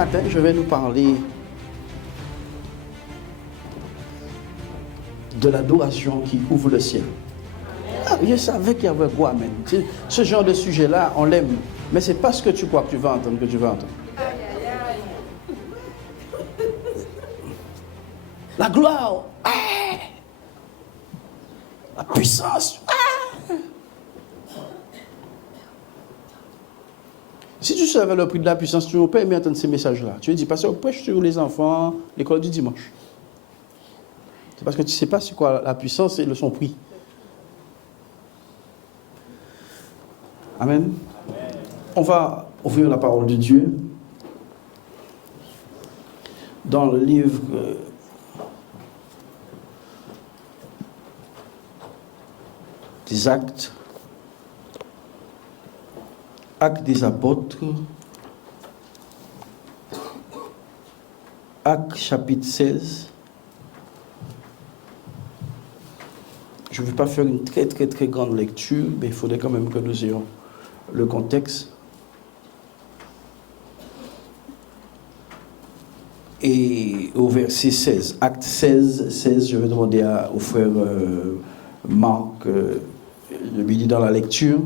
matin, je vais nous parler de l'adoration qui ouvre le ciel. Ah, je savais qu'il y avait quoi, même. Ce genre de sujet-là, on l'aime. Mais ce n'est pas ce que tu crois que tu vas entendre, que tu vas entendre. La gloire, la puissance. Si tu savais le prix de la puissance, tu n'aurais pas aimé entendre ces messages-là. Tu dis, parce qu'on prêche sur les enfants, l'école du dimanche. C'est parce que tu ne sais pas c'est quoi la puissance et son prix. Amen. On va ouvrir la parole de Dieu dans le livre des Actes. Actes des apôtres, Actes chapitre 16. Je ne vais pas faire une très grande lecture, mais il faudrait quand même que nous ayons le contexte. Et au verset 16, Acte 16, je vais demander au frère Marc de m'aider dans la lecture.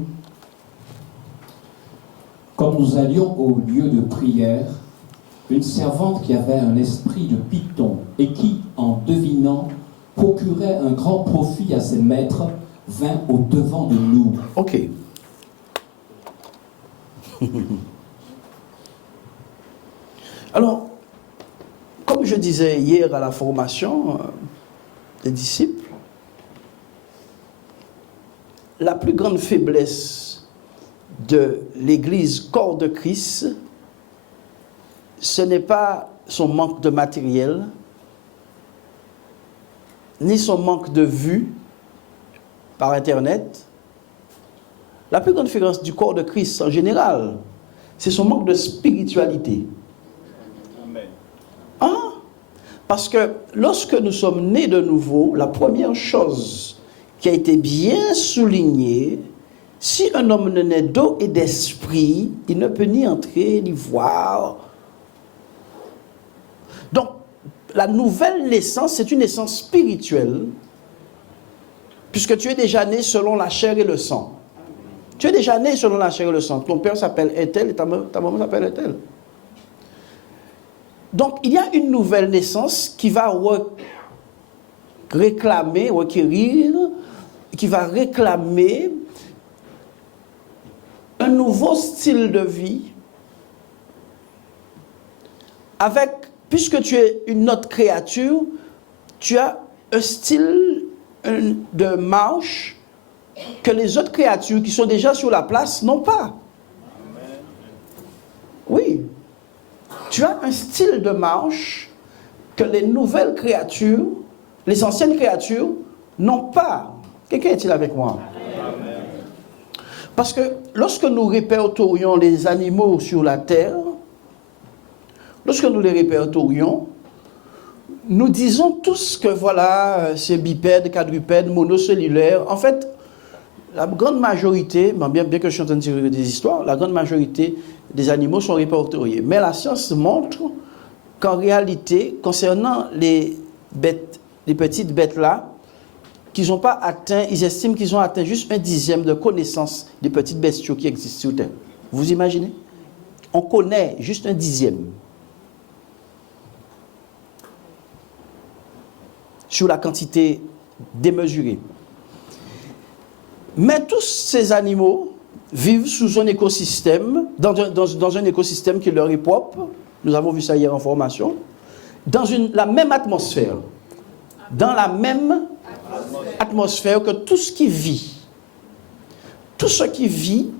Quand nous allions au lieu de prière, une servante qui avait un esprit de python et qui, en devinant, procurait un grand profit à ses maîtres, vint au-devant de nous. Ok. Alors, comme je disais hier à la formation des disciples, la plus grande faiblesse de l'Église corps de Christ, ce n'est pas son manque de matériel, ni son manque de vue par Internet. La plus grande faiblesse du corps de Christ en général, c'est son manque de spiritualité. Amen. Hein? Parce que lorsque nous sommes nés de nouveau, la première chose qui a été bien soulignée, si un homme ne naît d'eau et d'esprit, il ne peut ni entrer, ni voir. Donc, la nouvelle naissance, c'est une naissance spirituelle, puisque tu es déjà né selon la chair et le sang. Tu es déjà né selon la chair et le sang. Ton père s'appelle Ethel et ta maman s'appelle Ethel. Donc, il y a une nouvelle naissance qui va requérir, qui va réclamer un nouveau style de vie avec, puisque tu es une autre créature, tu as un style de marche que les autres créatures qui sont déjà sur la place n'ont pas. Oui. Tu as un style de marche que les nouvelles créatures, les anciennes créatures n'ont pas. Quelqu'un est-il avec moi? Parce que lorsque nous répertorions les animaux sur la terre, lorsque nous les répertorions, nous disons tous que voilà, c'est bipède, quadrupède, monocellulaire. En fait, la grande majorité, bien que je suis en train de dire des histoires, la grande majorité des animaux sont répertoriés. Mais la science montre qu'en réalité, concernant les bêtes, les petites bêtes-là, qu'ils n'ont pas atteint, ils estiment qu'ils ont atteint juste 1/10 de connaissance des petites bestiaux qui existent sur Terre. Vous imaginez? On connaît juste 1/10 sur la quantité démesurée. Mais tous ces animaux vivent sous un écosystème, dans un écosystème qui leur est propre. Nous avons vu ça hier en formation. Dans la même atmosphère. Dans la même atmosphère que tout ce qui vit. Tout ce qui vit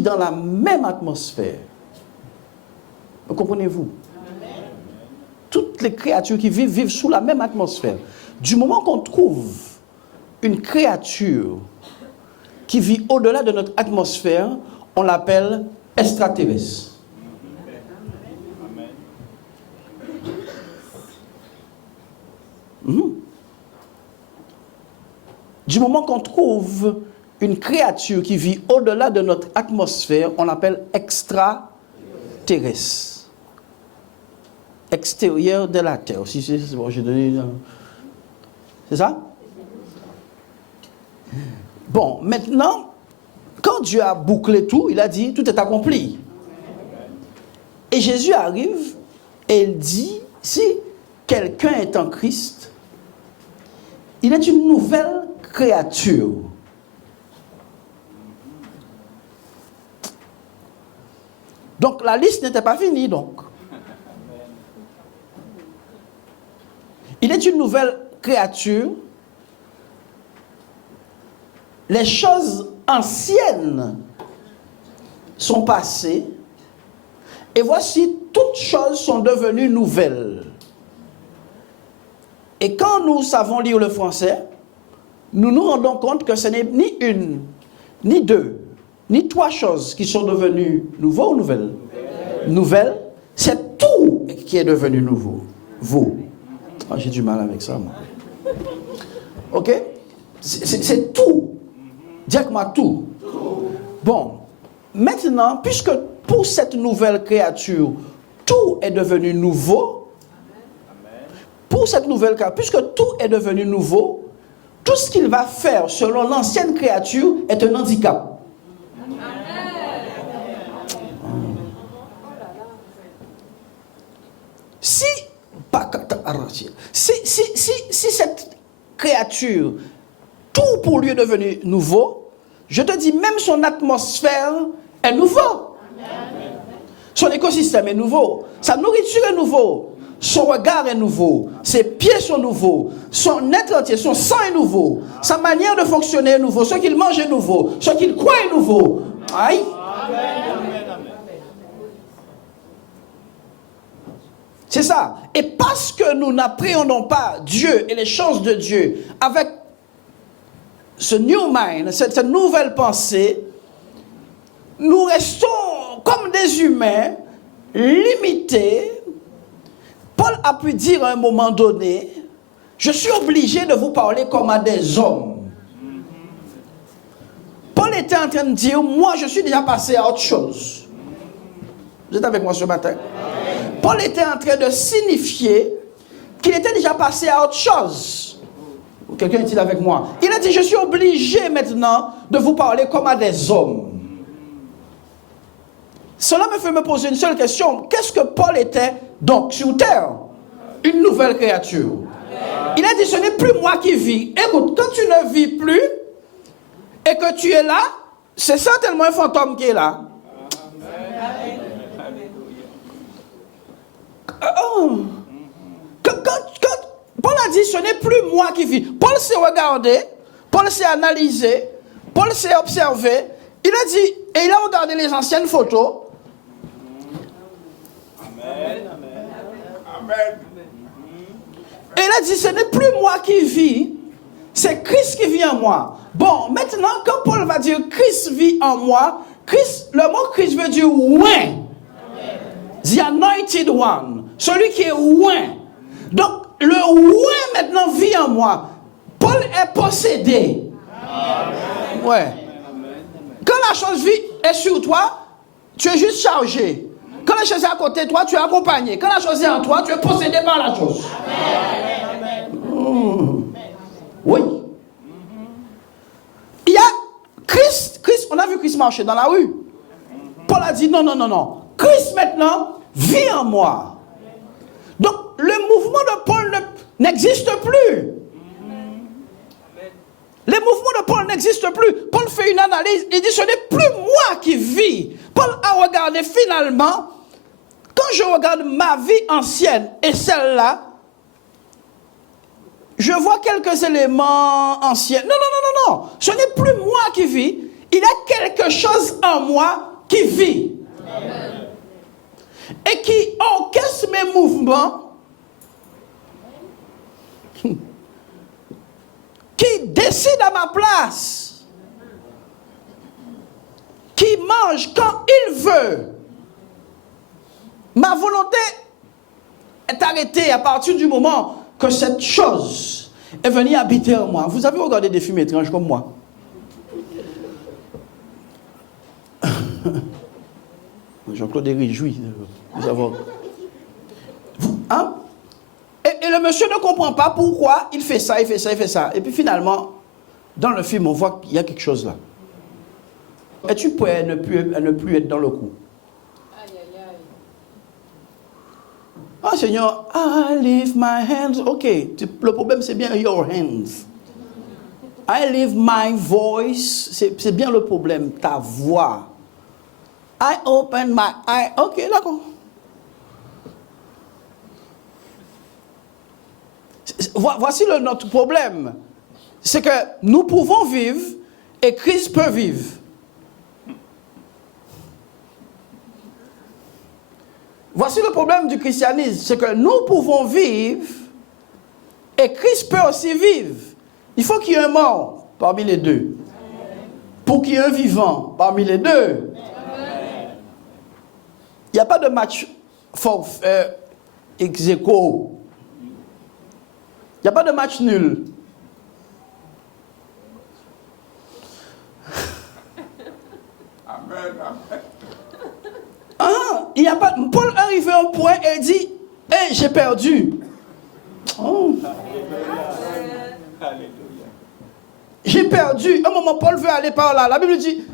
dans la même atmosphère. Comprenez-vous? Toutes les créatures qui vivent sous la même atmosphère. Du moment qu'on trouve une créature qui vit au-delà de notre atmosphère, on l'appelle extraterrestre. Du moment qu'on trouve une créature qui vit au-delà de notre atmosphère, on l'appelle extraterrestre. extérieure de la terre. Si c'est bon, j'ai donné. C'est ça? Bon, maintenant, quand Dieu a bouclé tout, il a dit, tout est accompli. Et Jésus arrive et il dit, si quelqu'un est en Christ, il est une nouvelle créature. Donc la liste n'était pas finie, donc. Il est une nouvelle créature. Les choses anciennes sont passées. Et voici, toutes choses sont devenues nouvelles. Et quand nous savons lire le français, nous nous rendons compte que ce n'est ni une, ni deux, ni trois choses qui sont devenues nouveaux ou nouvelles. Nouvelles, c'est tout qui est devenu nouveau. Vous. Oh, j'ai du mal avec ça, moi. Ok? C'est tout. Dis-moi tout. Bon, maintenant, puisque pour cette nouvelle créature, tout est devenu nouveau, pour cette nouvelle créature, puisque tout est devenu nouveau, tout ce qu'il va faire selon l'ancienne créature est un handicap. Si cette créature, tout pour lui est devenu nouveau, je te dis, même son atmosphère est nouveau. Son écosystème est nouveau. Sa nourriture est nouveau. Son regard est nouveau. Ses pieds sont nouveaux. Son être entier, son sang est nouveau. Sa manière de fonctionner est nouveau. Ce qu'il mange est nouveau. Ce qu'il croit est nouveau. Aïe. C'est ça. Et parce que nous n'appréhendons pas Dieu et les choses de Dieu avec ce new mind, cette nouvelle pensée, nous restons comme des humains limités. Paul a pu dire à un moment donné, je suis obligé de vous parler comme à des hommes. Paul était en train de dire, moi je suis déjà passé à autre chose. Vous êtes avec moi ce matin? Paul était en train de signifier qu'il était déjà passé à autre chose. Quelqu'un est-il avec moi? Il a dit, je suis obligé maintenant de vous parler comme à des hommes. Cela me fait me poser une seule question. Qu'est-ce que Paul était donc sur terre? Une nouvelle créature. Il a dit, ce n'est plus moi qui vis. Écoute, quand tu ne vis plus et que tu es là, c'est certainement un fantôme qui est là. Quand Paul a dit, ce n'est plus moi qui vis. Paul s'est regardé, Paul s'est analysé, Paul s'est observé. Il a dit, et il a regardé les anciennes photos. Amen. Amen. Et il a dit, ce n'est plus moi qui vis, c'est Christ qui vit en moi. Bon, maintenant, quand Paul va dire Christ vit en moi, Christ, le mot Christ veut dire oint. The anointed one. Celui qui est oint. Donc, le oint maintenant vit en moi. Paul est possédé. Amen. Ouais. Quand la chose est sur toi, tu es juste chargé. Quand la chose est à côté de toi, tu es accompagné. Quand la chose est en toi, tu es possédé par la chose. Oui. Il y a Christ, on a vu Christ marcher dans la rue. Paul a dit non. Christ maintenant vit en moi. Donc le mouvement de Paul n'existe plus. Les mouvements de Paul n'existent plus. Paul fait une analyse. Il dit, ce n'est plus moi qui vis. Paul a regardé finalement, quand je regarde ma vie ancienne et celle-là, je vois quelques éléments anciens. Non. Ce n'est plus moi qui vis. Il y a quelque chose en moi qui vit. Amen. Et qui orchestre mes mouvements. Qui décide à ma place, qui mange quand il veut. Ma volonté est arrêtée à partir du moment que cette chose est venue habiter en moi. Vous avez regardé des films étranges comme moi? Jean-Claude est réjoui de savoir. monsieur ne comprend pas pourquoi il fait ça, il fait ça, il fait ça. Et puis finalement, dans le film, on voit qu'il y a quelque chose là. Es-tu prêt à ne plus être dans le coup? Ah Seigneur, I lift my hands. Ok, le problème c'est bien your hands. I lift my voice. C'est bien le problème, ta voix. I open my eye. Ok, d'accord. Voici notre problème. C'est que nous pouvons vivre et Christ peut vivre. Voici le problème du christianisme, c'est que nous pouvons vivre et Christ peut aussi vivre. Il faut qu'il y ait un mort parmi les deux. Pour qu'il y ait un vivant parmi les deux. Il n'y a pas de match ex aequo. Il n'y a pas de match nul. Amen, amen. Il y a pas. Paul arrive à un point et dit, hey, j'ai perdu. Oh. J'ai perdu. Un moment, Paul veut aller par là. La Bible dit,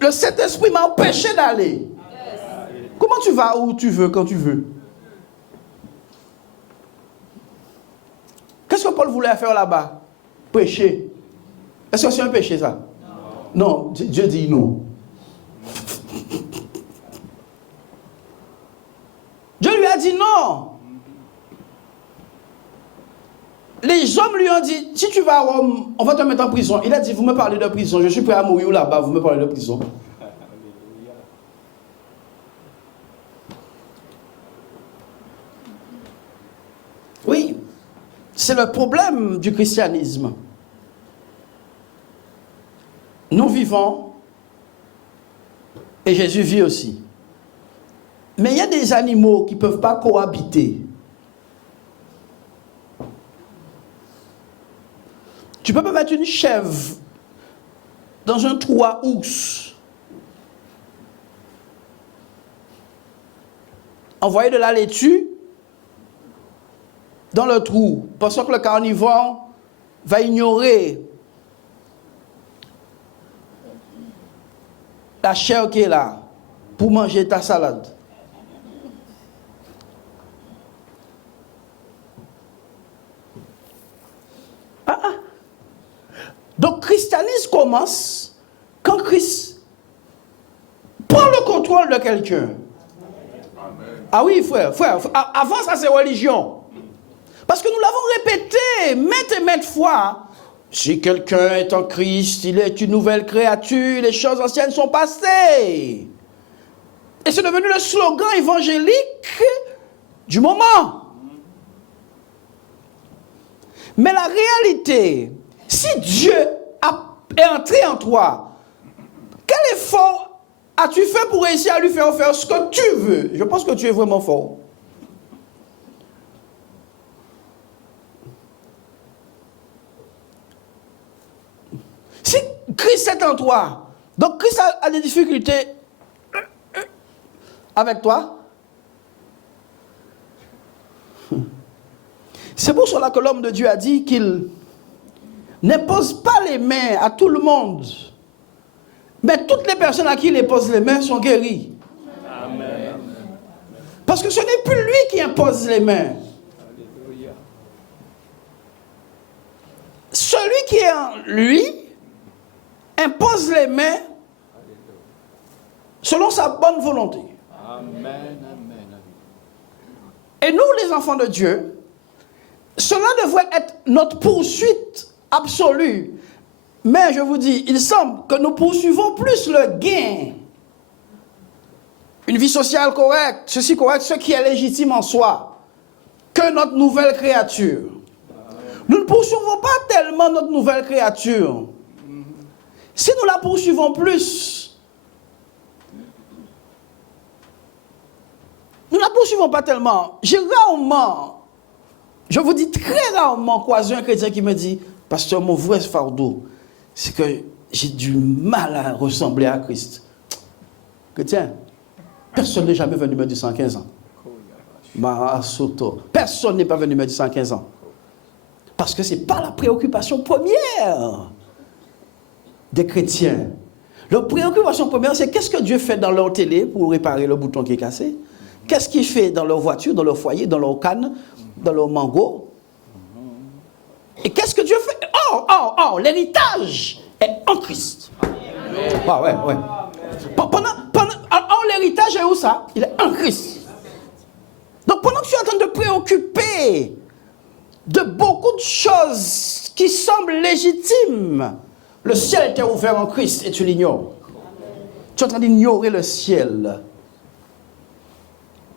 le Saint-Esprit m'a empêché d'aller. Comment tu vas où tu veux, quand tu veux? Qu'est-ce que Paul voulait faire là-bas? Pécher. Est-ce que c'est un péché, ça? Non, Dieu dit non. Dieu lui a dit non. Les hommes lui ont dit, si tu vas à Rome, on va te mettre en prison. Il a dit, vous me parlez de prison, je suis prêt à mourir là-bas, vous me parlez de prison. Oui, c'est le problème du christianisme. Nous vivons, et Jésus vit aussi. Mais il y a des animaux qui ne peuvent pas cohabiter. Tu peux pas mettre une chèvre dans un trou à ours. Envoyer de la laitue dans le trou, pensant que le carnivore va ignorer la chair qui est là pour manger ta salade. Donc, christianisme commence quand Christ prend le contrôle de quelqu'un. Ah oui, frère. Avant ça, c'est religion. Parce que nous l'avons répété maintes et maintes fois. Si quelqu'un est en Christ, il est une nouvelle créature, les choses anciennes sont passées. Et c'est devenu le slogan évangélique du moment. Mais la réalité, si Dieu est entré en toi, quel effort as-tu fait pour réussir à lui faire ce que tu veux? Je pense que tu es vraiment fort. Si Christ est en toi, donc Christ a des difficultés avec toi. C'est pour cela que l'homme de Dieu a dit qu'il n'impose pas les mains à tout le monde. Mais toutes les personnes à qui il impose les mains sont guéries. Amen. Parce que ce n'est plus lui qui impose les mains. Alléluia. Celui qui est en lui impose les mains selon sa bonne volonté. Amen. Et nous, les enfants de Dieu, cela devrait être notre poursuite absolue. Mais je vous dis, il semble que nous poursuivons plus le gain. Une vie sociale correcte, ceci correct, ce qui est légitime en soi, que notre nouvelle créature. Nous ne poursuivons pas tellement notre nouvelle créature. Si nous la poursuivons plus, nous ne la poursuivons pas tellement. J'ai rarement, je vous dis très rarement, croisé un chrétien qui me dit, pasteur, mon vrai fardeau, c'est que j'ai du mal à ressembler à Christ. Chrétien, personne n'est jamais venu me dire 115 ans. Personne n'est pas venu me dire ça à 15 ans. Parce que ce n'est pas la préoccupation première des chrétiens. Leur préoccupation première, c'est qu'est-ce que Dieu fait dans leur télé pour réparer le bouton qui est cassé? Qu'est-ce qu'il fait dans leur voiture, dans leur foyer, dans leur canne, dans leur mango? Et qu'est-ce que Dieu fait? L'héritage est en Christ. Ah ouais. L'héritage est où ça? Il est en Christ. Donc pendant que tu es en train de te préoccuper de beaucoup de choses qui semblent légitimes, le ciel t'est ouvert en Christ et tu l'ignores. Tu es en train d'ignorer le ciel.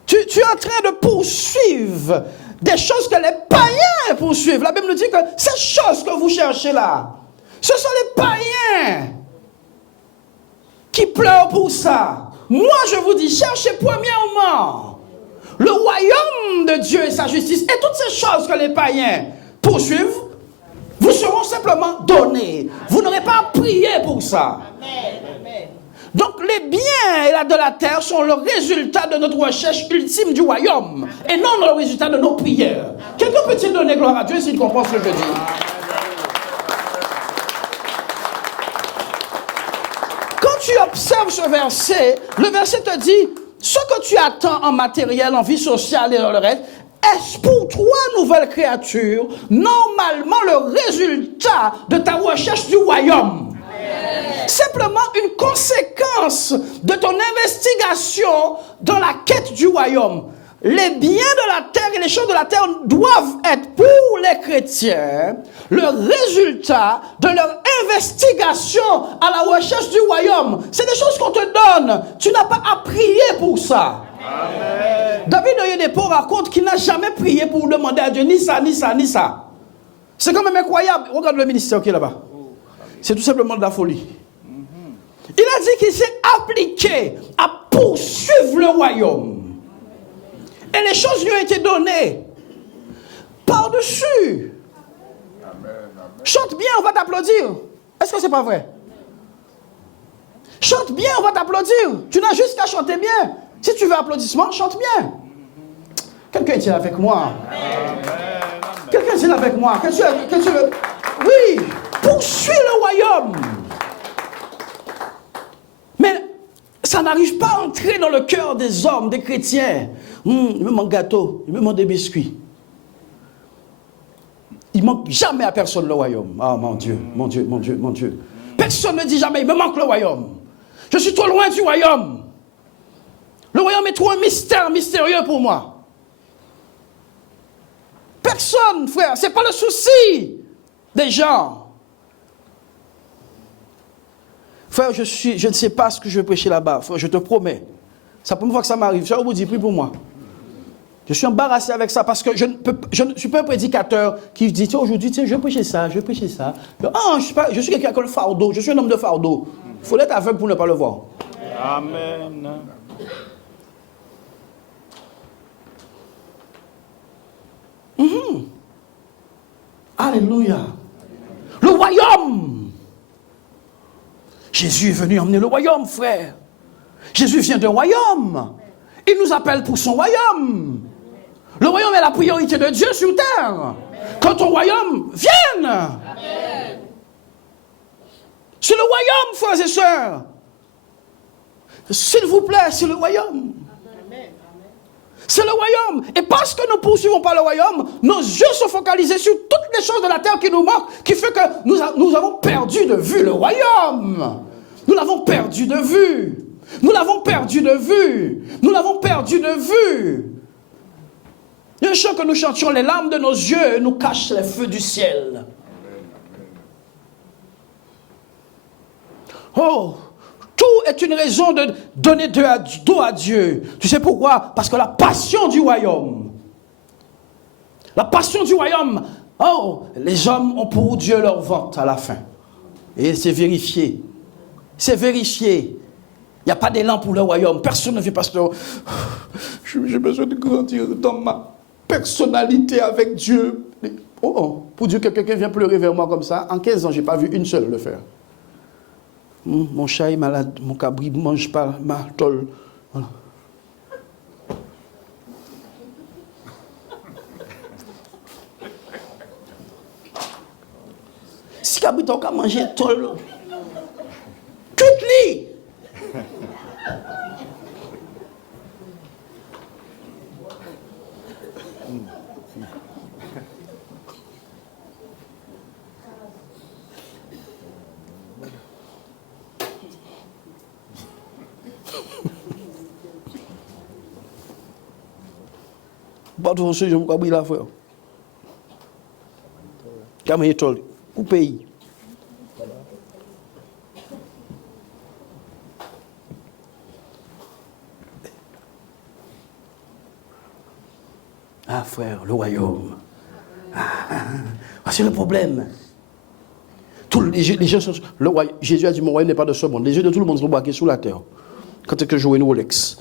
Tu es en train de poursuivre des choses que les païens poursuivent. La Bible nous dit que ces choses que vous cherchez là, ce sont les païens qui pleurent pour ça. Moi, je vous dis, cherchez premièrement le royaume de Dieu et sa justice, et toutes ces choses que les païens poursuivent vous seront simplement données. Vous n'aurez pas à prier pour ça. Donc les biens de la terre sont le résultat de notre recherche ultime du royaume et non le résultat de nos prières. Quelqu'un peut-il donner gloire à Dieu s'il comprend ce que je dis? Quand tu observes ce verset, le verset te dit ce que tu attends en matériel, en vie sociale et dans le reste, est pour toi, nouvelle créature, normalement le résultat de ta recherche du royaume. Simplement une conséquence de ton investigation dans la quête du royaume. Les biens de la terre et les choses de la terre doivent être pour les chrétiens le résultat de leur investigation à la recherche du royaume. C'est des choses qu'on te donne. Tu n'as pas à prier pour ça. Amen. David Oyedepo raconte qu'il n'a jamais prié pour demander à Dieu ni ça, ni ça, ni ça. C'est quand même incroyable. Regarde le ministère qui est là-bas. C'est tout simplement de la folie. Il a dit qu'il s'est appliqué à poursuivre le royaume. Et les choses lui ont été données par-dessus. Chante bien, on va t'applaudir. Est-ce que c'est pas vrai? Chante bien, on va t'applaudir. Tu n'as juste qu'à chanter bien. Si tu veux applaudissement, chante bien. Quelqu'un est-il avec moi? Quelqu'un est-il avec moi? Que tu veux? Oui, poursuis le royaume. Mais ça n'arrive pas à entrer dans le cœur des hommes, des chrétiens. Il me manque gâteau, il me manque des biscuits. Il manque jamais à personne le royaume. Ah mon Dieu, mon Dieu, mon Dieu, mon Dieu. Personne ne dit jamais, il me manque le royaume. Je suis trop loin du royaume. Le royaume est trop un mystère mystérieux pour moi. Personne, frère, c'est pas le souci des gens. Frère, je ne sais pas ce que je vais prêcher là-bas. Frère, je te promets. C'est la première fois que ça m'arrive. Je vous dis, prie pour moi. Je suis embarrassé avec ça parce que je ne suis pas un prédicateur qui dit, tiens, aujourd'hui, tiens, je vais prêcher ça, je vais prêcher ça. Ah, je suis quelqu'un qui a le fardeau. Je suis un homme de fardeau. Il faut être aveugle pour ne pas le voir. Amen. Alléluia. Le royaume. Jésus est venu emmener le royaume, frère. Jésus vient d'un royaume. Il nous appelle pour son royaume. Le royaume est la priorité de Dieu sur terre. Que ton royaume vienne. Amen. C'est le royaume, frères et sœurs. S'il vous plaît, c'est le royaume. C'est le royaume. Et parce que nous ne poursuivons pas le royaume, nos yeux sont focalisés sur toutes les choses de la terre qui nous manquent, qui fait que nous avons perdu de vue le royaume. Nous l'avons perdu de vue. Nous l'avons perdu de vue. Nous l'avons perdu de vue. Il y a un chant que nous chantions, les larmes de nos yeux nous cachent les feux du ciel. Oh, tout est une raison de donner dos à Dieu. Tu sais pourquoi? Parce que la passion du royaume. La passion du royaume. Oh, les hommes ont pour Dieu leur vente à la fin. Et c'est vérifié. C'est vérifié. Il n'y a pas d'élan pour le royaume. Personne ne vit pasteur. J'ai besoin de grandir dans ma personnalité avec Dieu. Oh, pour Dieu que quelqu'un vient pleurer vers moi comme ça, en 15 ans, je n'ai pas vu une seule le faire. Mon chat est malade, mon cabri ne mange pas ma tôle. Voilà. petit cabriton qui a mangé tol. Tout lit. Pas de je me cabri la frère. Comme il tol, au pays. Ah frère, le royaume. C'est le problème. Les gens sont, Jésus a dit, mon royaume n'est pas de ce monde. Les yeux de tout le monde sont braqués sous la terre. Quand est-ce que je joue une Rolex?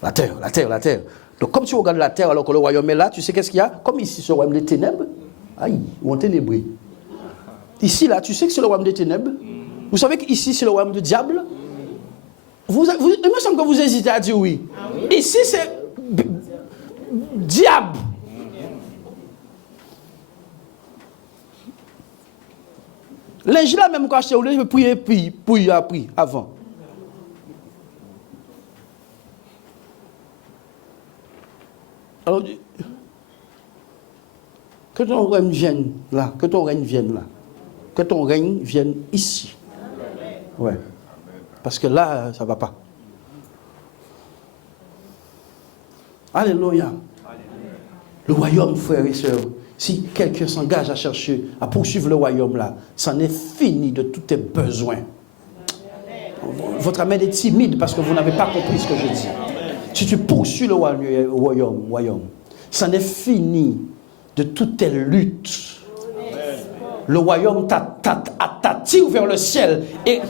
La terre, la terre, la terre. Donc comme tu regardes la terre alors que le royaume est là, tu sais qu'est-ce qu'il y a? Comme ici, ce royaume des ténèbres. Aïe, ou en ténébré. Ici, là, tu sais que c'est le royaume des ténèbres. Vous savez qu'ici, c'est le royaume du diable. Il me semble que vous hésitez à dire oui. Ici, c'est diable. Les gens là même quand acheté, je prier puis appris avant. Alors, que ton règne vienne là, que ton règne vienne là, que ton règne vienne ici. Ouais. Parce que là, ça ne va pas. Alléluia. Le royaume, frères et sœurs, si quelqu'un s'engage à chercher, à poursuivre le royaume là, c'en est fini de tous tes besoins. Votre amène est timide parce que vous n'avez pas compris ce que je dis. Si tu poursuis le royaume, c'en est fini de toutes tes luttes. Le royaume t'attire vers le ciel et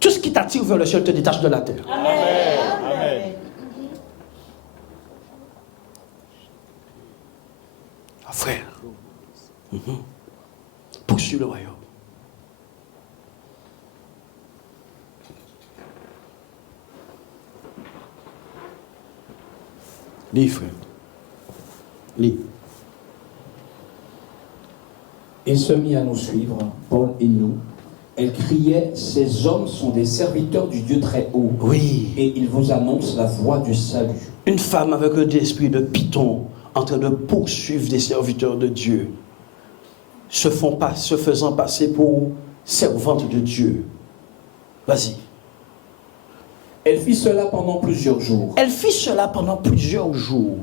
tout ce qui t'attire vers le ciel te détache de la terre. Amen. Ah, frère, poursuis le royaume. Lis, frère. Lis. Et se mit à nous suivre, Paul et nous. Elle criait, ces hommes sont des serviteurs du Dieu très haut. Oui. Et ils vous annoncent la voie du salut. Une femme avec un esprit de python en train de poursuivre des serviteurs de Dieu, se faisant passer pour servantes de Dieu. Vas-y. Elle fit cela pendant plusieurs jours. Elle fit cela pendant plusieurs jours.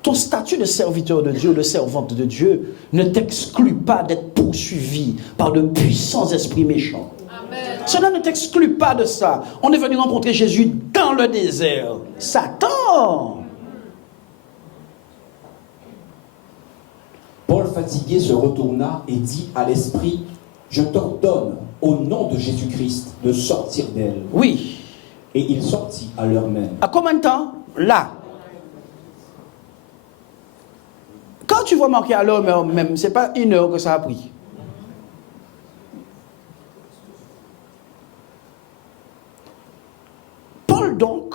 Ton statut de serviteur de Dieu, de servante de Dieu, ne t'exclut pas d'être poursuivi par de puissants esprits méchants. Amen. Cela ne t'exclut pas de ça. On est venu rencontrer Jésus dans le désert. Satan! Paul, fatigué, se retourna et dit à l'esprit, je t'ordonne, au nom de Jésus-Christ, de sortir d'elle. Oui. Et il sortit à l'heure même. À combien de temps? Là. Quand tu vois marquer à l'heure même, ce n'est pas 1 heure que ça a pris. Paul, donc,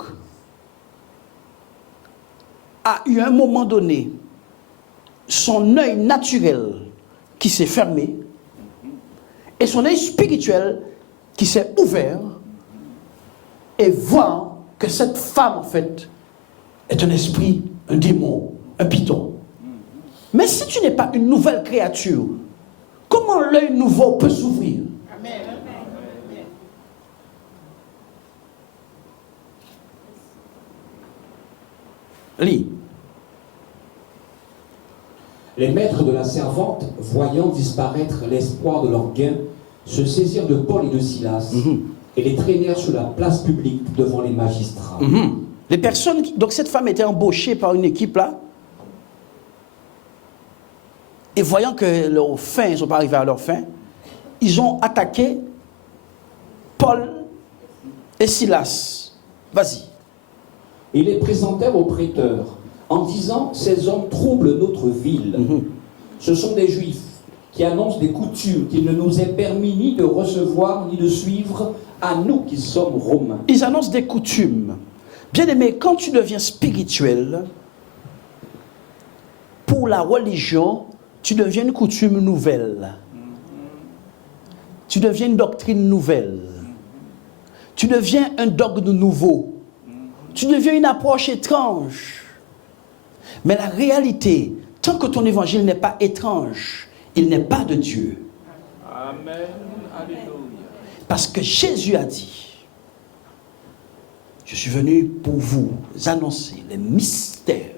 a eu à un moment donné son œil naturel qui s'est fermé et son œil spirituel qui s'est ouvert et voit que cette femme, en fait, est un esprit, un démon, un python. Mais si tu n'es pas une nouvelle créature, comment l'œil nouveau peut s'ouvrir? Amen. Lis. Les maîtres de la servante, voyant disparaître l'espoir de leur gain, se saisirent de Paul et de Silas et les traînèrent sur la place publique devant les magistrats. Les personnes, donc cette femme était embauchée par une équipe là, et voyant que leur fin, ils ne sont pas arrivés à leur fin, ils ont attaqué Paul et Silas. Vas-y. Ils les présentèrent aux prêteurs en disant, ces hommes troublent notre ville. Ce sont des Juifs qui annoncent des coutumes qu'il ne nous est permis ni de recevoir ni de suivre à nous qui sommes Romains. Ils annoncent des coutumes. Bien aimé, quand tu deviens spirituel, pour pour la religion, tu deviens une coutume nouvelle. Tu deviens une doctrine nouvelle. Tu deviens un dogme nouveau. Tu deviens une approche étrange. Mais la réalité, tant que ton évangile n'est pas étrange, il n'est pas de Dieu. Amen. Alléluia. Parce que Jésus a dit, je suis venu pour vous annoncer les mystères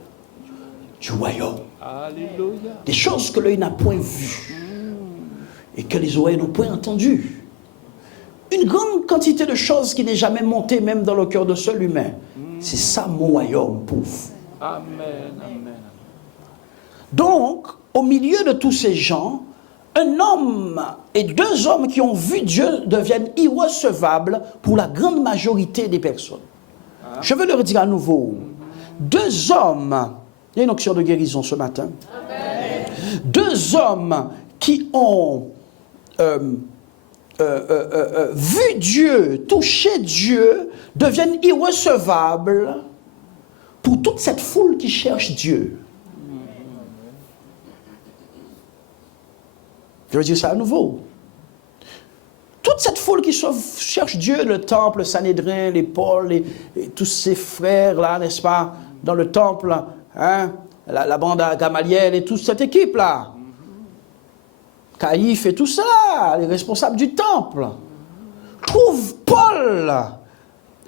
du royaume. Alléluia. Des choses que l'œil n'a point vues et que les oreilles n'ont point entendues. Une grande quantité de choses qui n'est jamais montée même dans le cœur de seul humain. C'est ça mon royaume pour vous. Amen. Amen. Donc, au milieu de tous ces gens, un homme et deux hommes qui ont vu Dieu deviennent irrecevables pour la grande majorité des personnes. Je veux le dire à nouveau. Deux hommes, il y a une onction de guérison ce matin. Amen. Deux hommes qui ont vu Dieu, touché Dieu, deviennent irrecevables pour toute cette foule qui cherche Dieu. Je veux dire ça à nouveau. Toute cette foule qui cherche Dieu, le temple, le Sanhédrin, les Paul, et tous ces frères-là, n'est-ce pas, dans le temple, hein, la bande à Gamaliel et toute cette équipe-là. Caïphe et tout ça, les responsables du temple, trouvent Paul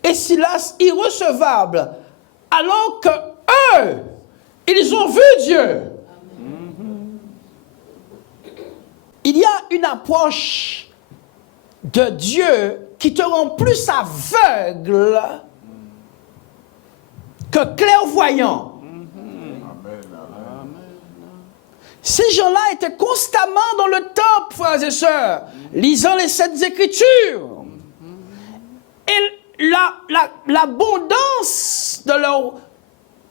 et Silas irrecevables, alors que eux, ils ont vu Dieu. Il y a une approche de Dieu qui te rend plus aveugle que clairvoyant. Ces gens-là étaient constamment dans le temple, frères et sœurs, lisant les Saintes Écritures. Et l'abondance de leur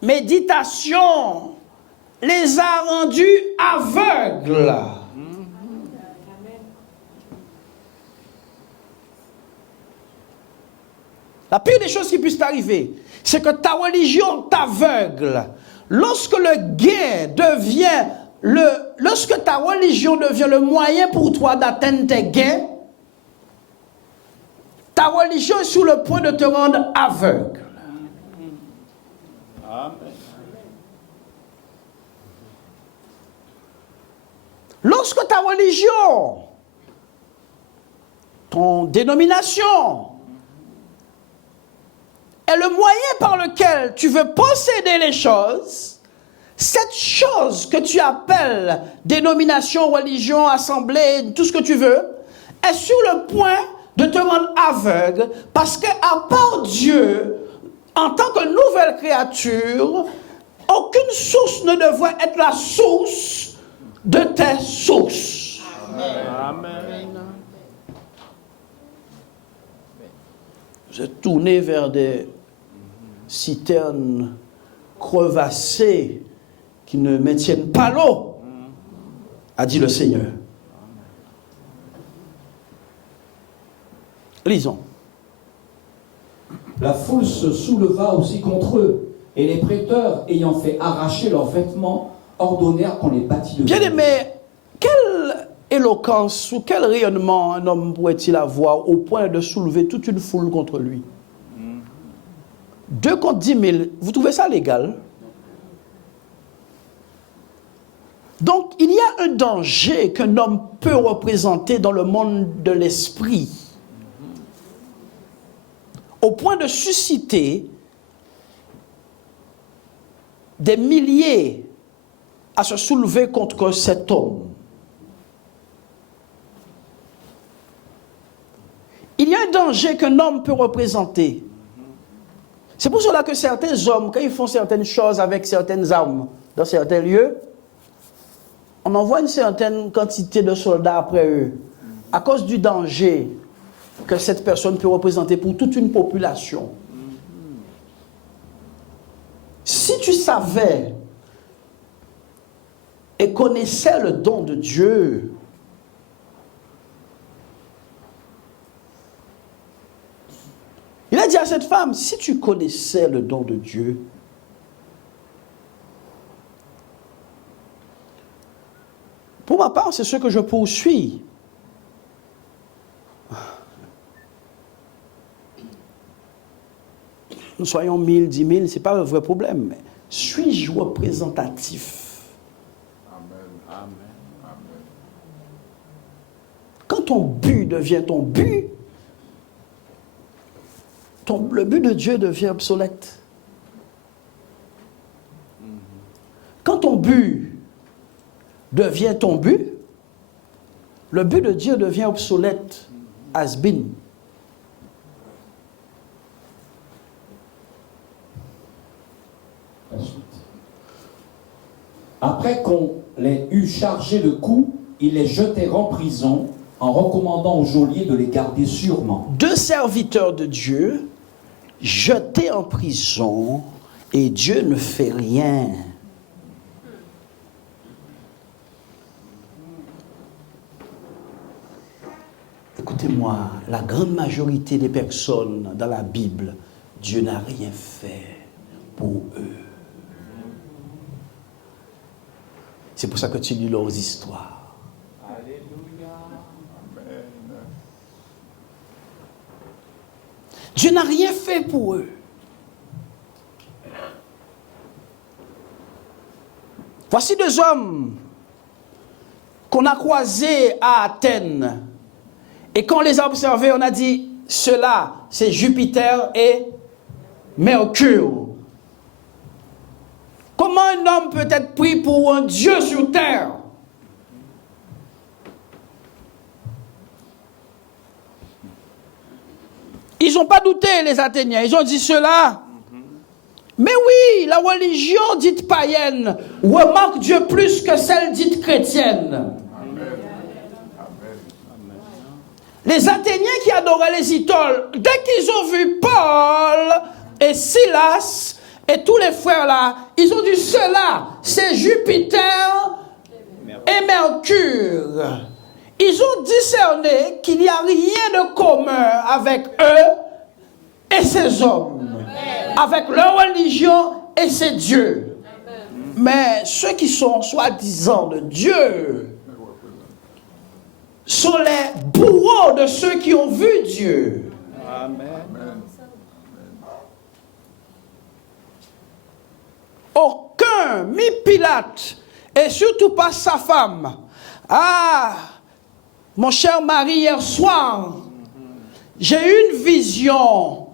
méditation les a rendus aveugles. La pire des choses qui puissent t'arriver, c'est que ta religion t'aveugle. Lorsque le gain devient lorsque ta religion devient le moyen pour toi d'atteindre tes gains, ta religion est sur le point de te rendre aveugle. Amen. Lorsque ta religion, ton dénomination, est le moyen par lequel tu veux posséder les choses, cette chose que tu appelles dénomination, religion, assemblée, tout ce que tu veux, est sur le point de te rendre aveugle, parce qu'à part Dieu, en tant que nouvelle créature, aucune source ne devrait être la source de tes sources. Amen. Vous êtes tourné vers des citernes crevassées qui ne maintiennent pas l'eau, a dit le Seigneur. Lisons. La foule se souleva aussi contre eux, et les prêteurs, ayant fait arracher leurs vêtements, ordonnèrent qu'on les battît de Bien pied. aimé, quelle éloquence ou quel rayonnement un homme pourrait-il avoir au point de soulever toute une foule contre lui? 2 contre 10 000, vous trouvez ça légal? Donc, il y a un danger qu'un homme peut représenter dans le monde de l'esprit, au point de susciter des milliers à se soulever contre cet homme. Il y a un danger qu'un homme peut représenter. C'est pour cela que certains hommes, quand ils font certaines choses avec certaines armes dans certains lieux, on envoie une certaine quantité de soldats après eux, à cause du danger que cette personne peut représenter pour toute une population. Si tu savais et connaissais le don de Dieu, il a dit à cette femme, si tu connaissais le don de Dieu, ma part, c'est ce que je poursuis. Nous soyons 1000, 10 000, ce n'est pas un vrai problème. Mais suis-je représentatif? Amen. Quand ton but devient ton but, le but de Dieu devient obsolète. Quand ton but devient ton but, le but de Dieu devient obsolète, has been. La suite. Après qu'on les eut chargés de coups, ils les jetèrent en prison en recommandant au geôlier de les garder sûrement. 2 serviteurs de Dieu jetés en prison et Dieu ne fait rien. Écoutez-moi, la grande majorité des personnes dans la Bible, Dieu n'a rien fait pour eux. C'est pour ça que tu lis leurs histoires. Alléluia. Dieu n'a rien fait pour eux. Voici 2 hommes qu'on a croisés à Athènes. Et quand on les a observés, on a dit, ceux-là, c'est Jupiter et Mercure. Comment un homme peut être pris pour un Dieu sur terre? Ils n'ont pas douté, les Athéniens. Ils ont dit cela. Mais oui, la religion dite païenne remarque Dieu plus que celle dite chrétienne. Les Athéniens qui adoraient les idoles, dès qu'ils ont vu Paul et Silas et tous les frères là, ils ont dit cela, c'est Jupiter et Mercure. Ils ont discerné qu'il n'y a rien de commun avec eux et ces hommes, avec leur religion et ces dieux. Mais ceux qui sont soi-disant de Dieu sont les bourreaux de ceux qui ont vu Dieu. Amen. Aucun, ni Pilate, et surtout pas sa femme. Ah, mon cher mari, hier soir, j'ai eu une vision.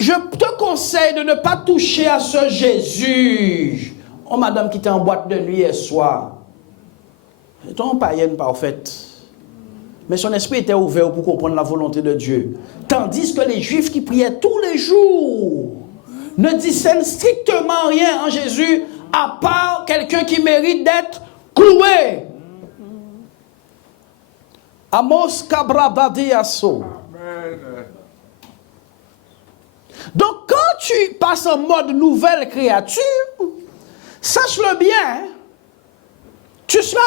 Je te conseille de ne pas toucher à ce Jésus. Oh, madame qui était en boîte de nuit hier soir. C'est une païenne parfaite. Mais son esprit était ouvert pour comprendre la volonté de Dieu. Tandis que les Juifs qui priaient tous les jours ne discernent strictement rien en Jésus, à part quelqu'un qui mérite d'être cloué. Amos Kabrabadiaso. Donc quand tu passes en mode nouvelle créature, sache-le bien, tu seras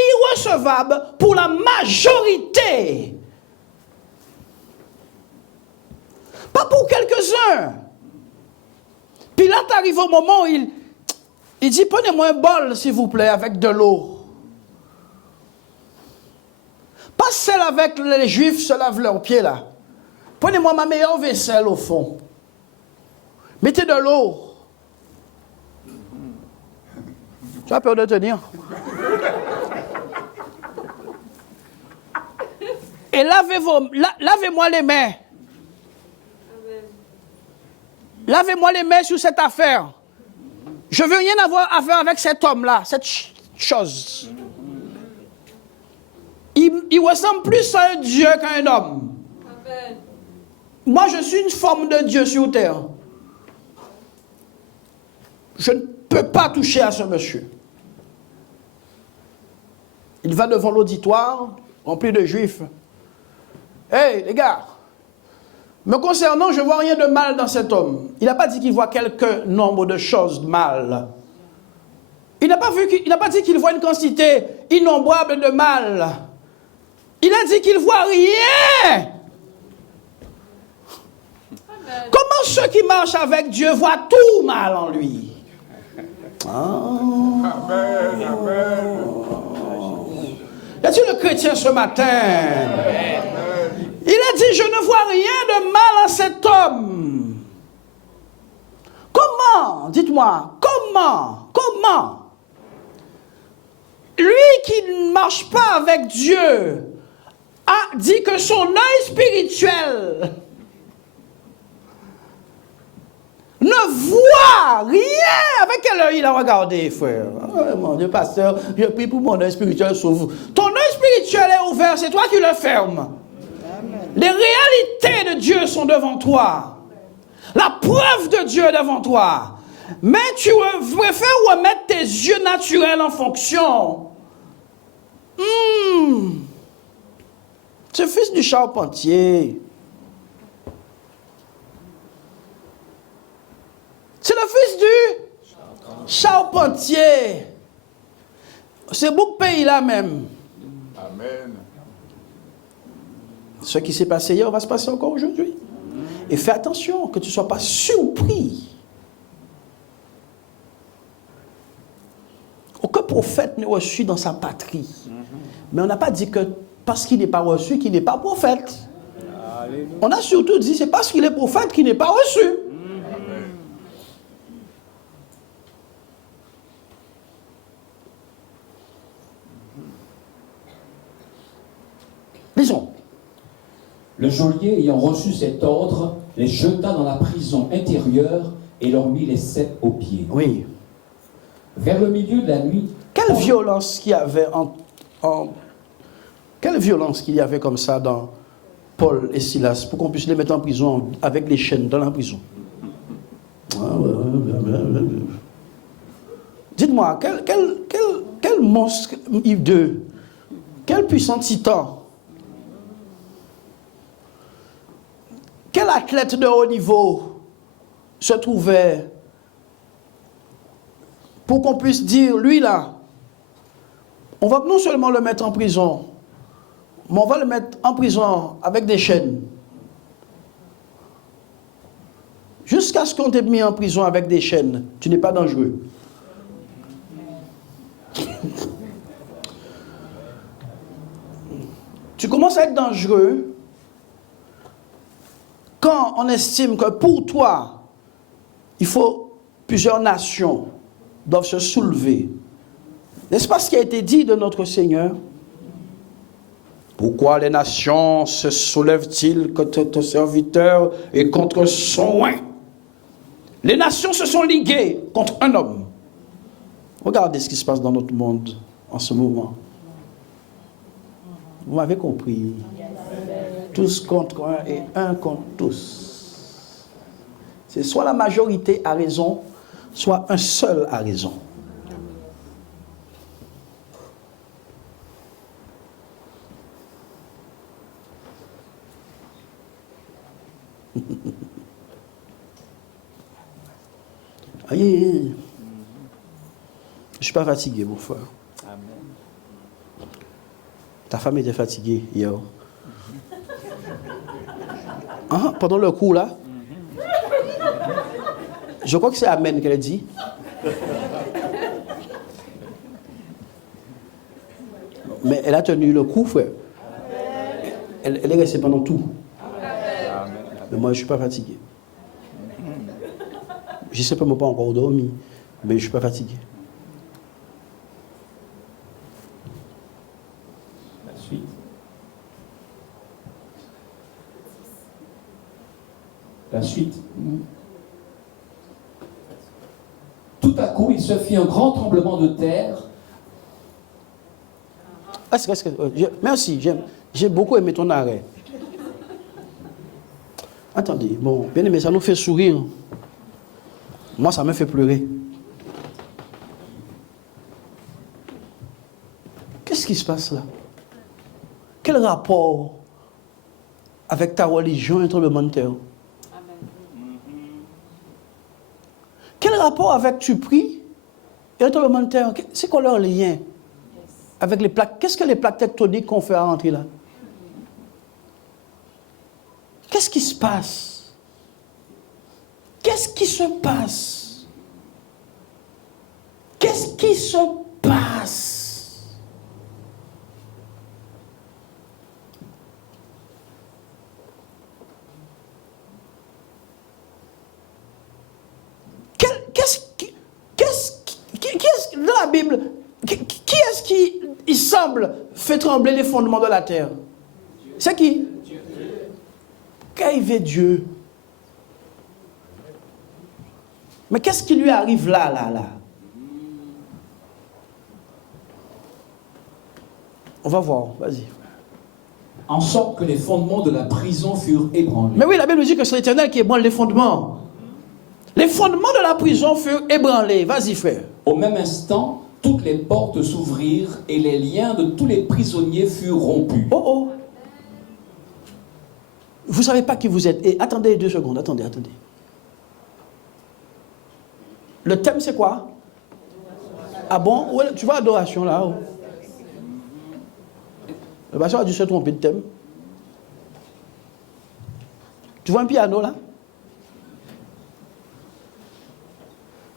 irrecevable pour la majorité. Pas pour quelques-uns. Pilate arrive au moment où il dit, prenez-moi un bol, s'il vous plaît, avec de l'eau. Pas celle avec les Juifs se lavent leurs pieds là. Prenez-moi ma meilleure vaisselle au fond. Mettez de l'eau. Tu as peur de tenir. Et lavez-moi les mains. Lavez-moi les mains sur cette affaire. Je ne veux rien avoir à faire avec cet homme-là, cette chose. Il ressemble plus à un Dieu qu'à un homme. Amen. Moi, je suis une forme de Dieu sur terre. Je ne peux pas toucher à ce monsieur. Il va devant l'auditoire, rempli de Juifs. Hey, les gars, me concernant, je ne vois rien de mal dans cet homme. Il n'a pas dit qu'il voit quelque nombre de choses mal. Il n'a pas dit qu'il voit une quantité innombrable de mal. Il a dit qu'il ne voit rien. Amen. Comment ceux qui marchent avec Dieu voient tout mal en lui? Oh. Amen. Amen. Y a-t-il le chrétien ce matin? Il a dit, je ne vois rien de mal en cet homme. Comment? Dites-moi, comment? Lui qui ne marche pas avec Dieu a dit que son œil spirituel ne voit rien. Avec quel œil il a regardé, frère? Oh, mon Dieu, pasteur, je prie pour mon œil spirituel sauve. Ton œil spirituel est ouvert, c'est toi qui le fermes. Les réalités de Dieu sont devant toi. La preuve de Dieu est devant toi. Mais tu préfères remettre tes yeux naturels en fonction. C'est le fils du charpentier. C'est le fils du charpentier. C'est beaucoup de pays là même. Amen. Ce qui s'est passé hier va se passer encore aujourd'hui. Et fais attention que tu ne sois pas surpris. Aucun prophète n'est reçu dans sa patrie. Mais on n'a pas dit que parce qu'il n'est pas reçu, qu'il n'est pas prophète. Alléluia. On a surtout dit c'est parce qu'il est prophète qu'il n'est pas reçu. Amen. Lisons. Le geôlier, ayant reçu cet ordre, les jeta dans la prison intérieure et leur mit les ceps aux pieds. Oui. Vers le milieu de la nuit, Quelle violence qu'il y avait quelle violence qu'il y avait comme ça dans Paul et Silas pour qu'on puisse les mettre en prison avec les chaînes dans la prison. Dites-moi, quel monstre hideux, quel puissant titan, quel athlète de haut niveau se trouvait pour qu'on puisse dire, lui là, on va non seulement le mettre en prison, mais on va le mettre en prison avec des chaînes. Jusqu'à ce qu'on t'ait mis en prison avec des chaînes, tu n'es pas dangereux. Tu commences à être dangereux quand on estime que pour toi, il faut plusieurs nations doivent se soulever. N'est-ce pas ce qui a été dit de notre Seigneur? Pourquoi les nations se soulèvent-ils contre ton serviteur et contre son oint? Les nations se sont liguées contre un homme. Regardez ce qui se passe dans notre monde en ce moment. Vous m'avez compris. Tous contre un et un contre tous. C'est soit la majorité a raison, soit un seul a raison. Aïe, je ne suis pas fatigué, mon frère. Amen. Ta femme était fatiguée hier. Hein, pendant le coup là, je crois que c'est Amen qu'elle a dit. Mais elle a tenu le coup, frère. Elle est restée pendant tout. Mais moi, je ne suis pas fatigué. Je ne sais pas, pas encore dormi, mais je ne suis pas fatigué. la suite. La suite. Tout à coup, il se fit un grand tremblement de terre. Merci, j'ai beaucoup aimé ton arrêt. Attendez, bon, bien aimé, ça nous fait sourire. Moi, ça me fait pleurer. Qu'est-ce qui se passe là? Quel rapport avec ta religion et un tremblement de terre? Quel rapport avec tu pries et un tremblement de terre? C'est quoi leur lien avec les plaques? Qu'est-ce que les plaques tectoniques qu'on fait à rentrer là? Qu'est-ce qui se passe? Qu'est-ce qui se passe? Qu'est-ce Qu'est-ce qui se passe? Qu'est-ce dans la Bible, qui est-ce qui il semble fait trembler les fondements de la terre? C'est qui? Qu'est-ce Dieu? Mais qu'est-ce qui lui arrive là? On va voir, vas-y. En sorte que les fondements de la prison furent ébranlés. Mais oui, la Bible nous dit que c'est l'Éternel qui ébranle les fondements. Les fondements de la prison furent ébranlés. Vas-y, frère. Au même instant, toutes les portes s'ouvrirent et les liens de tous les prisonniers furent rompus. Oh. Vous ne savez pas qui vous êtes. Et attendez 2 secondes, attendez. Le thème, c'est quoi? Ah bon? Ouais, tu vois adoration là. Oh. Le pasteur a dû se tromper de thème. Tu vois un piano là?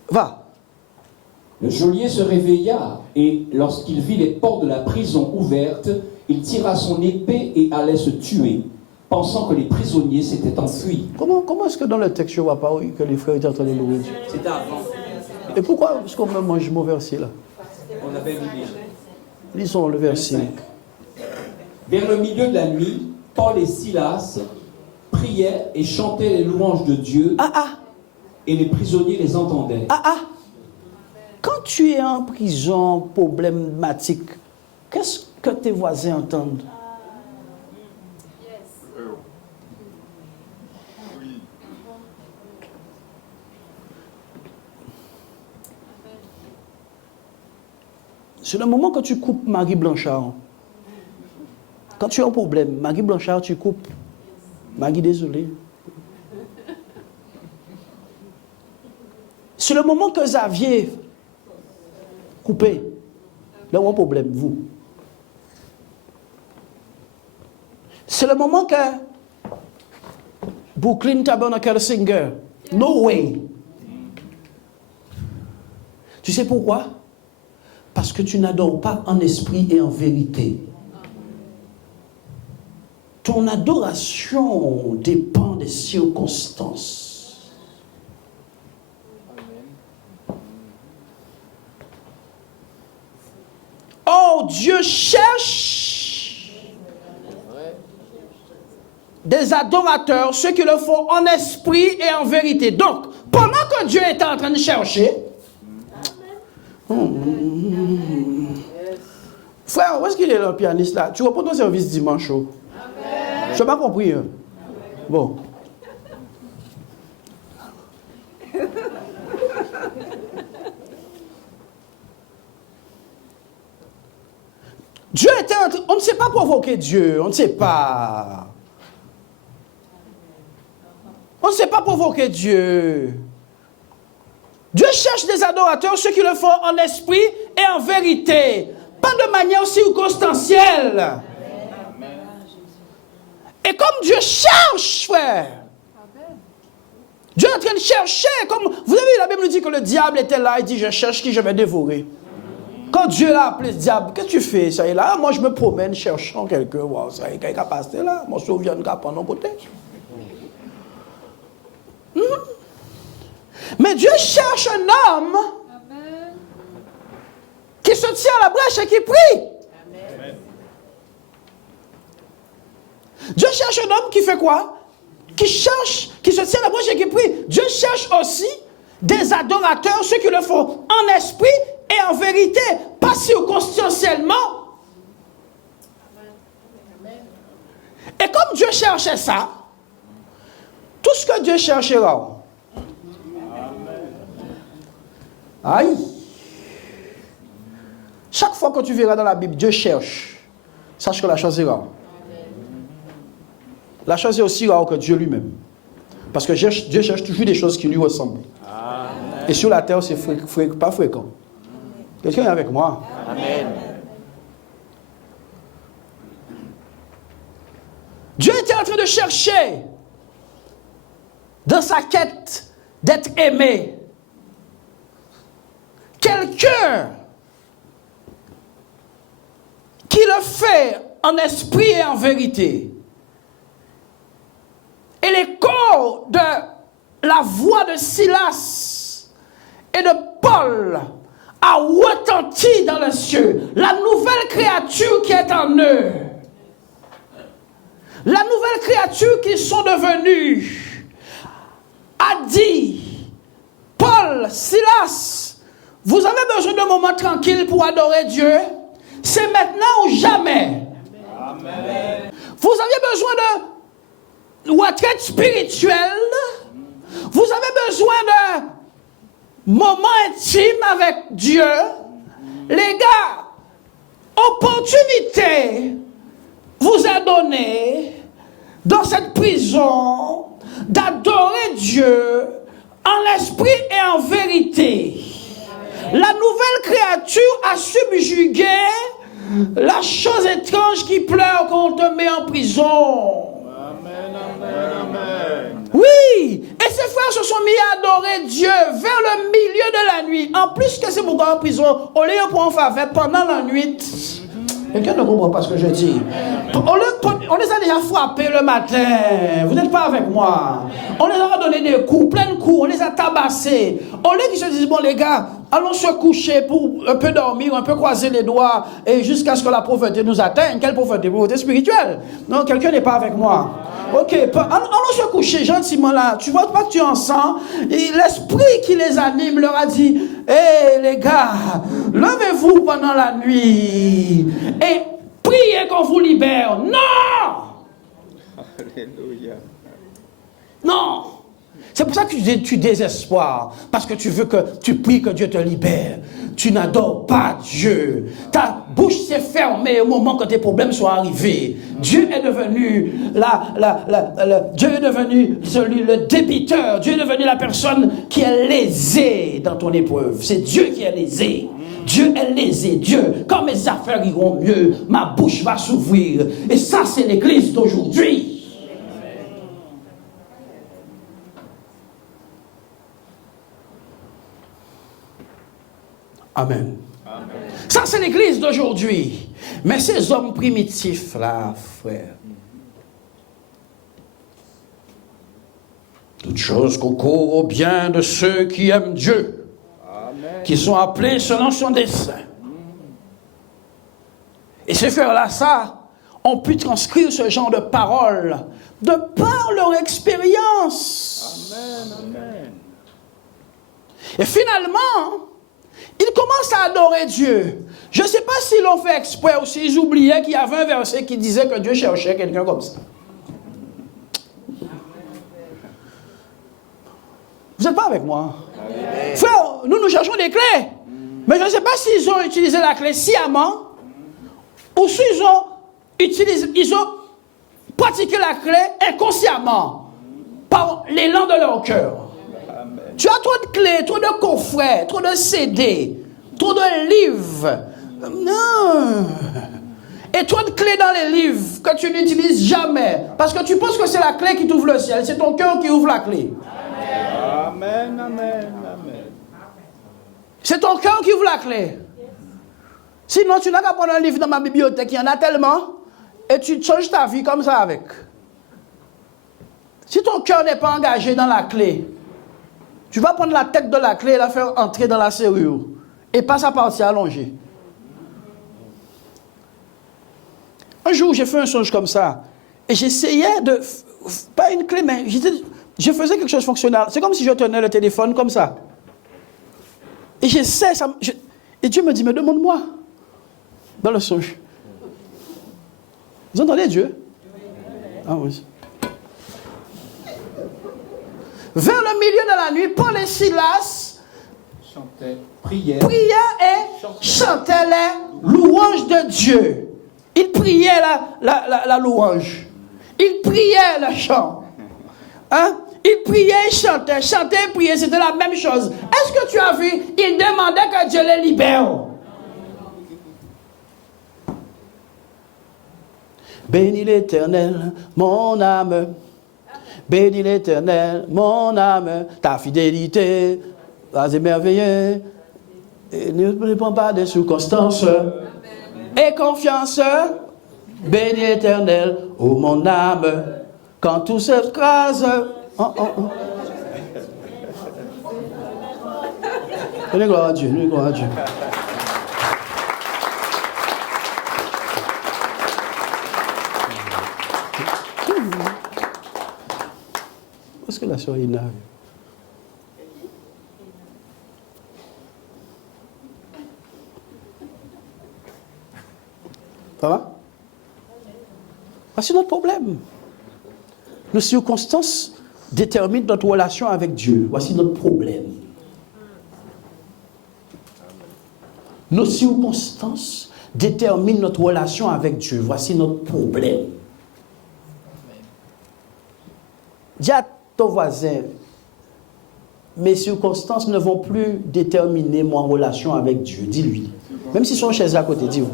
Va. Le geôlier se réveilla et lorsqu'il vit les portes de la prison ouvertes, il tira son épée et allait se tuer, pensant que les prisonniers s'étaient enfuis. Comment est-ce que dans le texte je ne vois pas que les frères étaient en train de louer Dieu? C'était avant. Et pourquoi est-ce qu'on me mange mon verset là? On avait lu. Lisons le verset. Vers le milieu de la nuit, Paul et Silas priaient et chantaient les louanges de Dieu. Et les prisonniers les entendaient. Quand tu es en prison problématique, qu'est-ce que tes voisins entendent? C'est le moment que tu coupes Marie Blanchard. Quand tu as un problème, Marie Blanchard, tu coupes. Marie, désolé. C'est le moment que Xavier coupé. Là où un problème, vous. C'est le moment que Brooklyn Tabernacle Singer, no way. Tu sais pourquoi? Parce que tu n'adores pas en esprit et en vérité. Ton adoration dépend des circonstances. Oh, Dieu cherche des adorateurs, ceux qui le font en esprit et en vérité. Donc, pendant que Dieu est en train de chercher, frère, où est-ce qu'il est le pianiste là? Tu reprends ton service dimanche. Je n'ai pas compris. Hein. Bon. Dieu était en train... On ne sait pas provoquer Dieu. On ne sait pas. On ne sait pas provoquer Dieu. Dieu cherche des adorateurs, ceux qui le font en esprit et en vérité. Pas de manière circonstancielle. Et comme Dieu cherche, frère, Dieu est en train de chercher, comme vous avez vu, la Bible nous dit que le diable était là, il dit, je cherche qui je vais dévorer. Quand Dieu l'a appelé ce diable, qu'est-ce que tu fais? Ça est là, moi je me promène cherchant quelqu'un, wow, ça y est, quelqu'un passe là, mon souviens de pendant côté. Mais Dieu cherche un homme qui se tient à la brèche et qui prie. Dieu cherche un homme qui fait quoi? Qui se tient à la brèche et qui prie. Dieu cherche aussi des adorateurs, ceux qui le font en esprit et en vérité, pas circonstanciellement. Et comme Dieu cherchait ça, tout ce que Dieu cherchera. Aïe. Chaque fois que tu verras dans la Bible, Dieu cherche. Sache que la chose est rare. La chose est aussi rare que Dieu lui-même. Parce que Dieu cherche toujours des choses qui lui ressemblent. Amen. Et sur la terre, c'est pas fréquent. Quelqu'un est avec moi? Amen. Dieu était en train de chercher, dans sa quête d'être aimé, quelqu'un qui le fait en esprit et en vérité. Et l'écho de la voix de Silas et de Paul a retenti dans les cieux. La nouvelle créature qui est en eux, la nouvelle créature qu'ils sont devenus, a dit, Paul, Silas, vous avez besoin d'un moment tranquille pour adorer Dieu? C'est maintenant ou jamais. Amen. Vous avez besoin de retraite spirituelle. Vous avez besoin d'un moment intime avec Dieu. Les gars, opportunité vous a donné dans cette prison d'adorer Dieu en esprit et en vérité. La nouvelle créature a subjugué la chose étrange qui pleure quand on te met en prison. Amen, amen, amen. Oui, et ces frères se sont mis à adorer Dieu vers le milieu de la nuit. En plus que c'est pourquoi en prison, au lieu de prendre faveur pendant la nuit. Quelqu'un ne comprend pas ce que je dis. On les a déjà frappés le matin. Vous n'êtes pas avec moi. On les a donné des coups, plein de coups. On les a tabassés. Au lieu qu'ils se disent, bon les gars, allons se coucher pour un peu dormir, un peu croiser les doigts et jusqu'à ce que la pauvreté nous atteigne. Quelle pauvreté? Pauvreté spirituelle. Non, quelqu'un n'est pas avec moi. Ok, allons se coucher gentiment là. Tu vois pas que tu en sens? Et l'esprit qui les anime leur a dit, hé les gars, levez-vous pendant la nuit et priez qu'on vous libère. Non! Alléluia. Non! C'est pour ça que tu désespoires, parce que tu veux que tu pries que Dieu te libère. Tu n'adores pas Dieu. Ta bouche s'est fermée au moment que tes problèmes sont arrivés. Dieu est devenu Dieu est devenu le débiteur. Dieu est devenu la personne qui est lésée dans ton épreuve. C'est Dieu qui est lésé. Dieu est lésé. Dieu, quand mes affaires iront mieux, ma bouche va s'ouvrir. Et ça, c'est l'église d'aujourd'hui. Amen. Amen. Ça, c'est l'église d'aujourd'hui. Mais ces hommes primitifs, là, frère, toute chose concourt au bien de ceux qui aiment Dieu, Amen. Qui sont appelés selon son dessein. Et ces frères-là, ça, ont pu transcrire ce genre de paroles de par leur expérience. Amen, amen. Et finalement, ils commencent à adorer Dieu. Je ne sais pas s'ils l'ont fait exprès ou s'ils oubliaient qu'il y avait un verset qui disait que Dieu cherchait quelqu'un comme ça. Vous n'êtes pas avec moi? Amen. Frère, nous cherchons des clés. Mais je ne sais pas s'ils ont utilisé la clé sciemment ou s'ils ont pratiqué la clé inconsciemment par l'élan de leur cœur. Tu as trop de clés, trop de coffrets, trop de CD, trop de livres. Non. Et trop de clés dans les livres que tu n'utilises jamais. Parce que tu penses que c'est la clé qui t'ouvre le ciel. C'est ton cœur qui ouvre la clé. Amen, amen, amen. C'est ton cœur qui ouvre la clé. Sinon, tu n'as qu'à prendre un livre dans ma bibliothèque. Il y en a tellement. Et tu changes ta vie comme ça avec. Si ton cœur n'est pas engagé dans la clé, tu vas prendre la tête de la clé et la faire entrer dans la serrure. Et pas sa partie allongée. Un jour, j'ai fait un songe comme ça. Et j'essayais de... Pas une clé, mais je faisais quelque chose de fonctionnel. C'est comme si je tenais le téléphone comme ça. Et j'essaie... Et Dieu me dit, mais demande-moi. Dans le songe. Vous entendez Dieu? Ah oui. Vers le milieu de la nuit, Paul et Silas priaient et chantaient les louanges de Dieu. Ils priaient la louange. Ils priaient le chant. Hein? Ils priaient et chantaient. Chanter et prier, c'était la même chose. Est-ce que tu as vu? Ils demandaient que Dieu les libère. Bénis l'Éternel, mon âme. Bénis l'Éternel, mon âme, ta fidélité, vas émerveiller. Et ne dépend pas des circonstances. Et confiance, béni éternel, ô mon âme, quand tout s'écrase. Donnez gloire à Dieu, donnez gloire à Dieu. Où est-ce que la soeur Ina? Ça va? C'est notre problème. Nos circonstances déterminent notre relation avec Dieu. Voici notre problème. Nos circonstances déterminent notre relation avec Dieu. Voici notre problème. Dis à ton voisin, mes circonstances ne vont plus déterminer mon relation avec Dieu. Dis-lui. Même si son chaise à côté, dis-vous.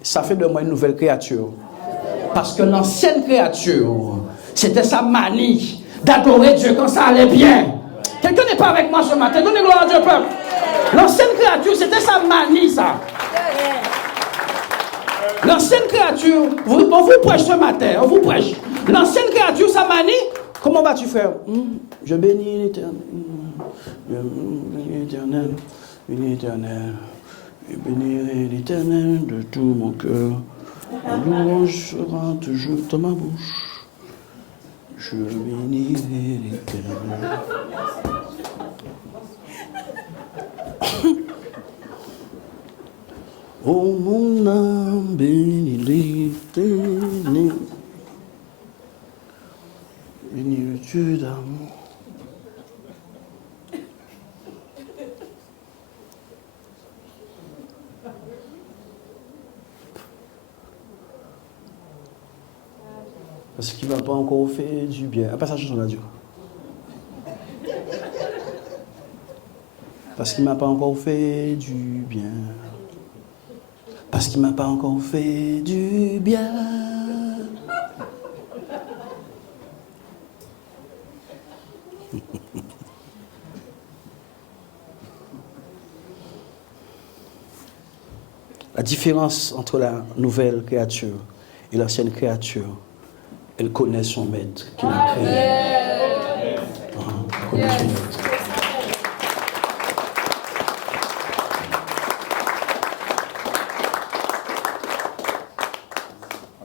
Ça fait de moi une nouvelle créature. Parce que l'ancienne créature, c'était sa manie d'adorer Dieu quand ça allait bien. Quelqu'un n'est pas avec moi ce matin. Donnez gloire à Dieu, peuple. L'ancienne créature, c'était sa manie, ça. L'ancienne créature, on vous prêche ce matin, on vous prêche. L'ancienne créature, sa manie, comment vas-tu faire? Je bénis l'Éternel. Je bénis l'Éternel. Bénis l'Éternel. Je bénirai l'Éternel de tout mon cœur. La louange sera toujours dans ma bouche. Je bénirai l'Éternel. Oh mon âme, bénis l'Éternel. Bénis le Dieu d'amour. Parce qu'il ne m'a pas encore fait du bien. Pas ça, chanson là, Dieu. Parce qu'il ne m'a pas encore fait du bien. Parce qu'il ne m'a pas encore fait du bien. La différence entre la nouvelle créature et l'ancienne créature, elle connaît son maître qui l'a créé. Elle connaît son maître.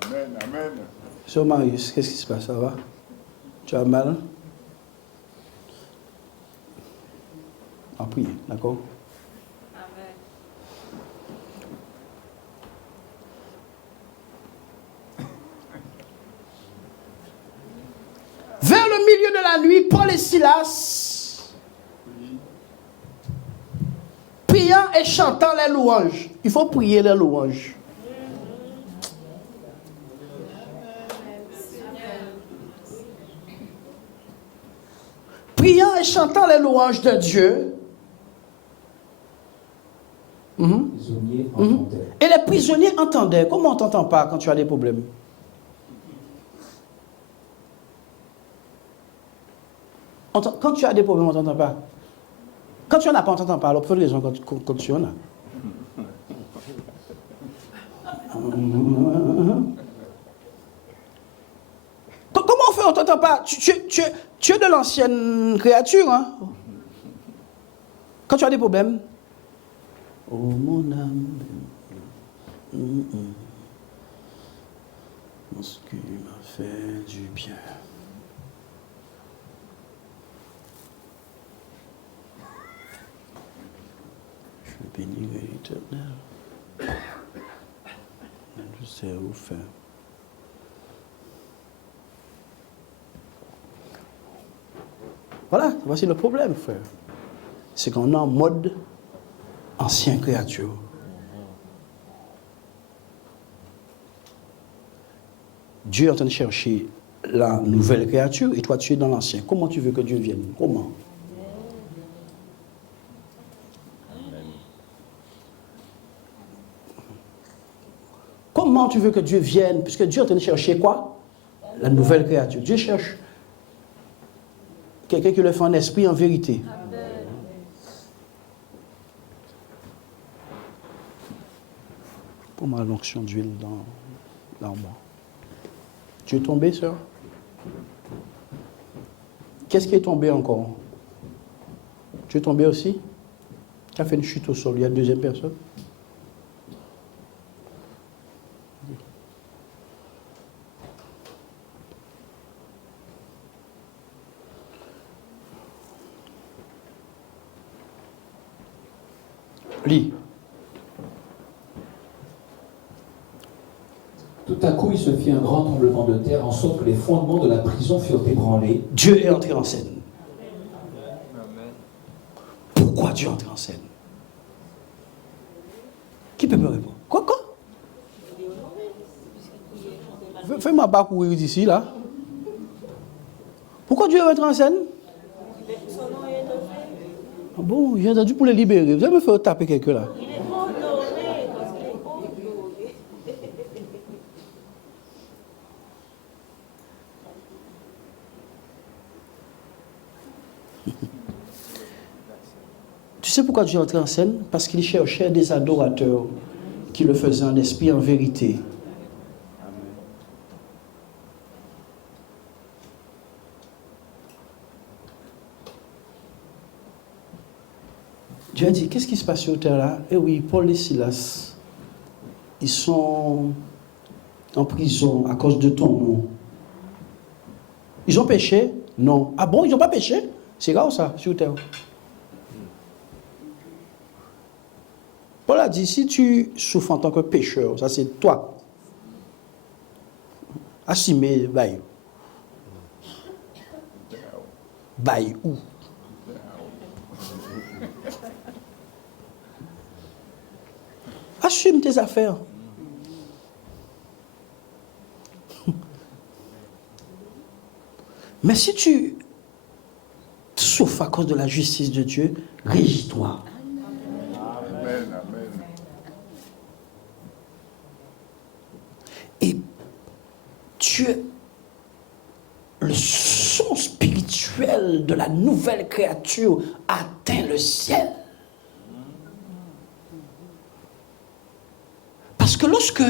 Amen, amen. Sœur Marius, qu'est-ce qui se passe? Ça va? Tu as mal? En prier, d'accord? Amen. Vers le milieu de la nuit, Paul et Silas, priant et chantant les louanges. Il faut prier les louanges. Priant et chantant les louanges de Dieu. Les prisonniers entendaient. Et les prisonniers entendaient. Comment on ne t'entend pas quand tu as des problèmes? Quand tu as des problèmes, on ne t'entend pas. Quand tu n'en as pas, on ne t'entend pas. Alors, pour les gens, quand tu en as. Comment on fait, on ne t'entend pas? Tu es de l'ancienne créature, hein? Quand tu as des problèmes. Oh mon âme. Ce qui m'a fait du bien. Je bénirai l'Éternel. Je sais où faire. Voilà, voici le problème, frère. C'est qu'on est en mode ancienne créature. Dieu est en train de chercher la nouvelle créature et toi tu es dans l'ancien. Comment tu veux que Dieu vienne? Comment? Comment tu veux que Dieu vienne? Puisque Dieu est en train de chercher quoi? La nouvelle créature. Dieu cherche Quelqu'un qui le fait en esprit, en vérité. Pour ma l'onction d'huile dans moi. Tu es tombé, sœur? Qu'est-ce qui est tombé encore? Tu es tombé aussi? Tu as fait une chute au sol. Il y a une deuxième personne? Lis. Tout à coup, il se fit un grand tremblement de terre, en sorte que les fondements de la prison furent ébranlés. Dieu est entré en scène. Pourquoi Dieu est entré en scène? Qui peut me répondre? Quoi? Fais-moi parcourir d'ici, là. Pourquoi Dieu est entré en scène? Ah bon, j'ai entendu pour les libérer. Vous allez me faire taper quelqu'un là. Tu sais pourquoi Dieu est entré en scène? Parce qu'il cherchait des adorateurs qui le faisaient en esprit, en vérité. Dieu a dit, qu'est-ce qui se passe sur terre là? Eh oui, Paul et Silas, ils sont en prison à cause de ton nom. Ils ont péché? Non. Ah bon, ils n'ont pas péché? C'est grave ça, sur terre. Paul a dit, si tu souffres en tant que pécheur, ça c'est toi. Assumer, bye. Bye où? Assume tes affaires. Mais si tu souffres à cause de la justice de Dieu, régis-toi. Amen, amen. Et Dieu, le son spirituel de la nouvelle créature atteint le ciel. Parce que lorsque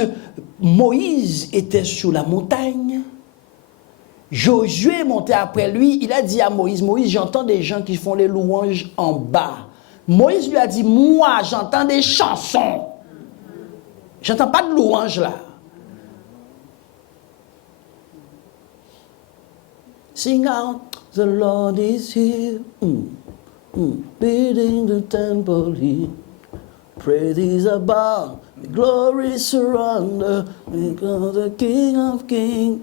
Moïse était sur la montagne, Josué est monté après lui, il a dit à Moïse, Moïse, j'entends des gens qui font les louanges en bas. Moïse lui a dit, moi, j'entends des chansons. J'entends pas de louanges là. Sing out, the Lord is here. Building the temple here. Praise abound, glory surround, because the King of Kings.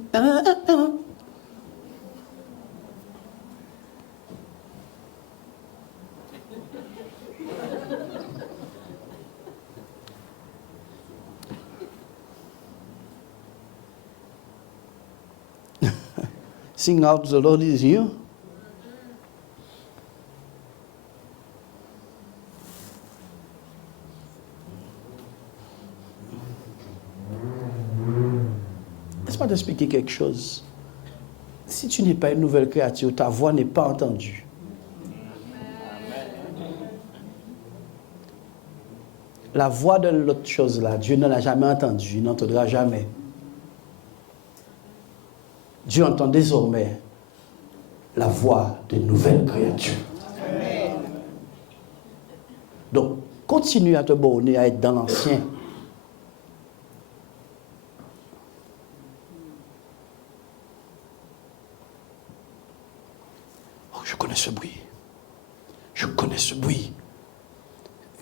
Sing out, the Lord is here. Laisse-moi t'expliquer quelque chose. Si tu n'es pas une nouvelle créature, ta voix n'est pas entendue. La voix de l'autre chose là, Dieu ne l'a jamais entendue, il n'entendra jamais. Dieu entend désormais la voix de nouvelles créatures. Donc, continue à te borner à être dans l'ancien. Oh, je connais ce bruit. Je connais ce bruit.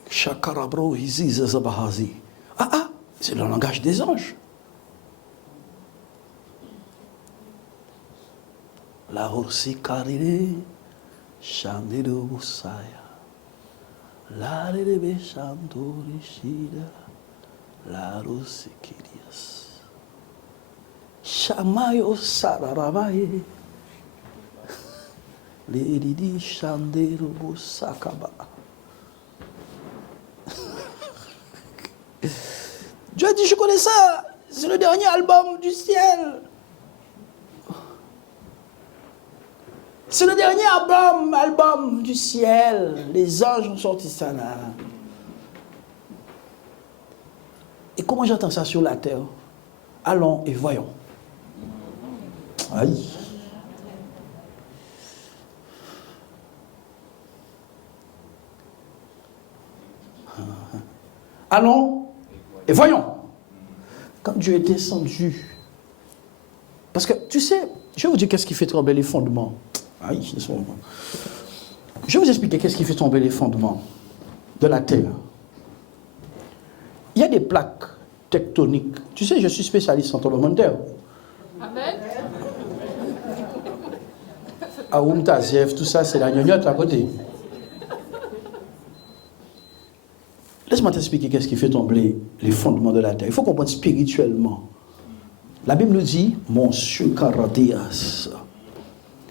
Shakarabro hiziza zabahazi. Ah, c'est le langage des anges. La horsi karire, shandiru busaya. La rebe shantori shida, la rosi kirias. Shamayo sararamaye. Leridi shandiru busakaba. Dieu a dit, je connais ça. C'est le dernier album du ciel. C'est le dernier album du ciel. Les anges ont sorti ça là. Et comment j'entends ça sur la terre? Allons et voyons. Aïe. Allons et voyons. Quand Dieu est descendu. Parce que, tu sais, je vais vous dire qu'est-ce qui fait trembler les fondements. Aïe, je vais vous expliquer qu'est-ce qui fait tomber les fondements de la terre. Il y a des plaques tectoniques. Tu sais, je suis spécialiste en tremblement de terre. Amen. Aoum, Taziev, tout ça, c'est la gnognotte à côté. Laisse-moi t'expliquer qu'est-ce qui fait tomber les fondements de la terre. Il faut comprendre spirituellement. La Bible nous dit, Monsieur Caradias,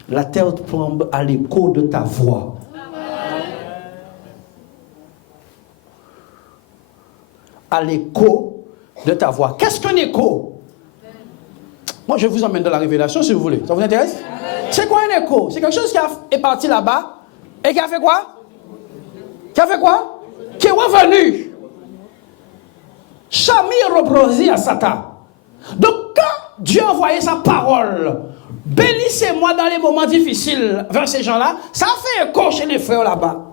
la terre tombe à l'écho de ta voix. À l'écho de ta voix. Qu'est-ce qu'un écho? Moi, je vous emmène dans la révélation si vous voulez. Ça vous intéresse? C'est quoi un écho? C'est quelque chose qui est parti là-bas et qui a fait quoi? Qui a fait quoi? Qui est revenu. Chami reprosi à Satan. Donc, quand Dieu a envoyé sa parole, bénissez-moi dans les moments difficiles vers ces gens-là, ça fait écho chez les frères là-bas.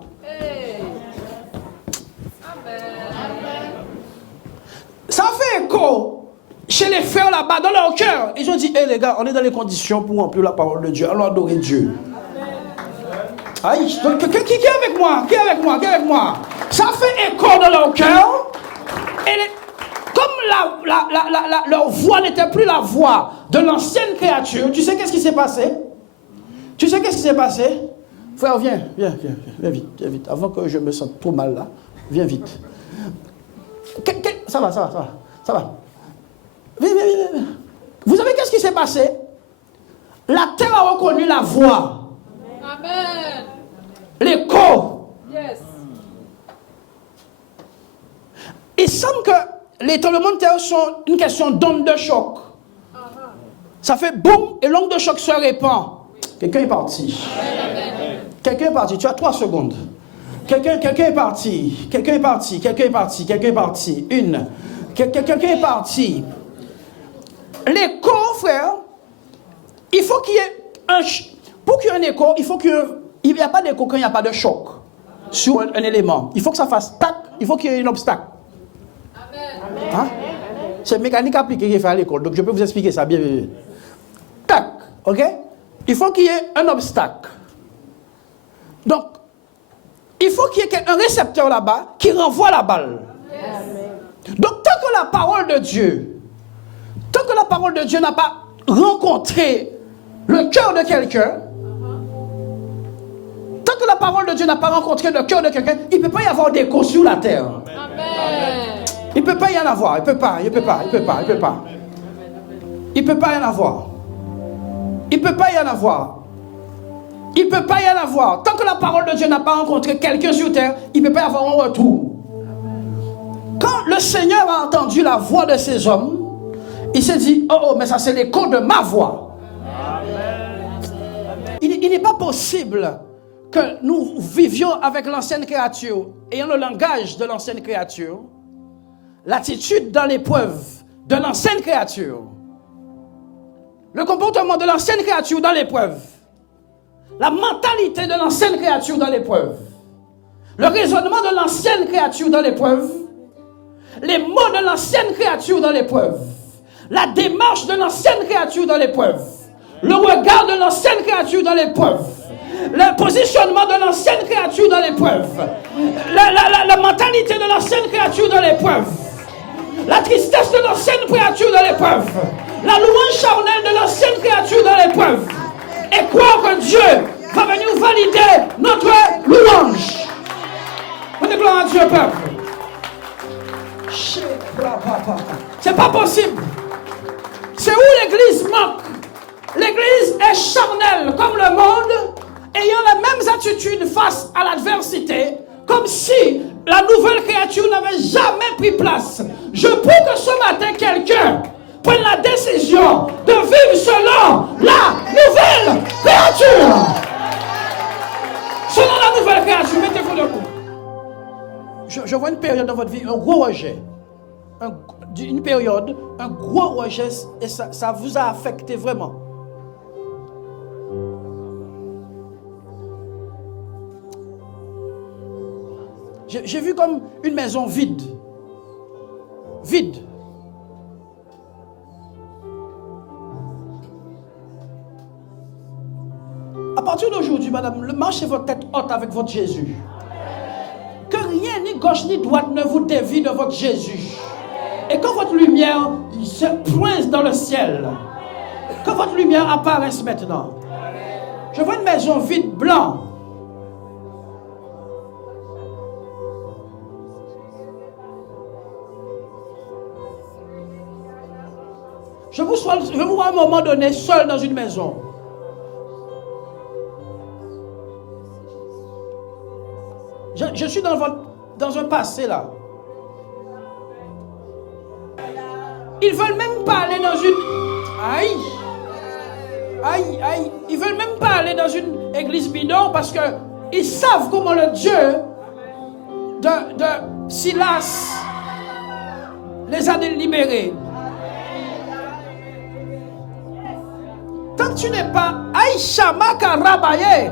Ça fait écho chez les frères là-bas, dans leur cœur. Ils ont dit, hé les gars, on est dans les conditions pour remplir la parole de Dieu. Allons adorer Dieu. Aïe, qui est avec moi? Qui est avec moi? Qui est avec moi? Ça fait écho dans leur cœur. Et comme leur voix n'était plus la voix de l'ancienne créature, tu sais qu'est-ce qui s'est passé? Tu sais qu'est-ce qui s'est passé? Frère, viens vite. Avant que je me sente trop mal là, viens vite. Ça va. Viens. Vous savez qu'est-ce qui s'est passé? La terre a reconnu la voix. Amen. L'écho. Yes. Il semble que les tremblements de terre sont une question d'onde de choc. Ça fait boum et l'onde de choc se répand. Quelqu'un est parti. Quelqu'un est parti. Tu as 3 secondes. Quelqu'un est parti. Quelqu'un est parti. Une. Quelqu'un est parti. L'écho, frère, il faut qu'il y ait un... Pour qu'il y ait un écho, il faut qu'il n'y a pas d'écho quand il n'y a pas de choc sur un élément. Il faut que ça fasse tac, il faut qu'il y ait un obstacle. Amen. Hein? C'est mécanique appliquée qui est fait à l'école, donc je peux vous expliquer ça bien. Tac, ok? Il faut qu'il y ait un obstacle. Donc, il faut qu'il y ait un récepteur là-bas qui renvoie la balle. Yes. Donc, tant que la parole de Dieu n'a pas rencontré le cœur de quelqu'un, tant que la parole de Dieu n'a pas rencontré le cœur de quelqu'un, il ne peut pas y avoir d'écho sur la terre. Amen. Il ne peut pas y en avoir. Il ne peut pas y en avoir. Tant que la parole de Dieu n'a pas rencontré quelqu'un sur terre, il ne peut pas y avoir un retour. Quand le Seigneur a entendu la voix de ces hommes, il s'est dit, oh, mais ça c'est l'écho de ma voix. Il n'est pas possible que nous vivions avec l'ancienne créature, ayant le langage de l'ancienne créature, l'attitude dans l'épreuve de l'ancienne créature, le comportement de l'ancienne créature dans l'épreuve, la mentalité de l'ancienne créature dans l'épreuve, le raisonnement de l'ancienne créature dans l'épreuve, les mots de l'ancienne créature dans l'épreuve, la démarche de l'ancienne créature dans l'épreuve, le regard de l'ancienne créature dans l'épreuve, le positionnement de l'ancienne créature dans l'épreuve, la mentalité de l'ancienne créature dans l'épreuve, la tristesse de l'ancienne créature dans l'épreuve, la louange charnelle de l'ancienne créature dans l'épreuve, et croire que Dieu va venir valider notre louange. On est gloire à Dieu, peuple. C'est pas possible. C'est où l'église manque. L'église est charnelle comme le monde, ayant les mêmes attitudes face à l'adversité, comme si la nouvelle créature n'avait jamais pris place. Je prie que ce matin, quelqu'un prenne la décision de vivre selon la nouvelle créature. Selon la nouvelle créature, mettez-vous debout. Je vois une période dans votre vie, un gros rejet. Une période, un gros rejet, et ça vous a affecté vraiment. J'ai vu comme une maison vide. Vide. À partir d'aujourd'hui, madame, marchez votre tête haute avec votre Jésus. Que rien, ni gauche ni droite, ne vous dévie de votre Jésus. Et que votre lumière se pointe dans le ciel. Que votre lumière apparaisse maintenant. Je vois une maison vide, blanc. Je vous vois à un moment donné seul dans une maison. Je suis dans un passé là. Ils veulent même pas aller dans une... Aïe! Aïe, aïe! Ils veulent même pas aller dans une église bidon parce que ils savent comment le Dieu de Silas les a libérés. Tant que tu n'es pas Aïcha Makarabaye,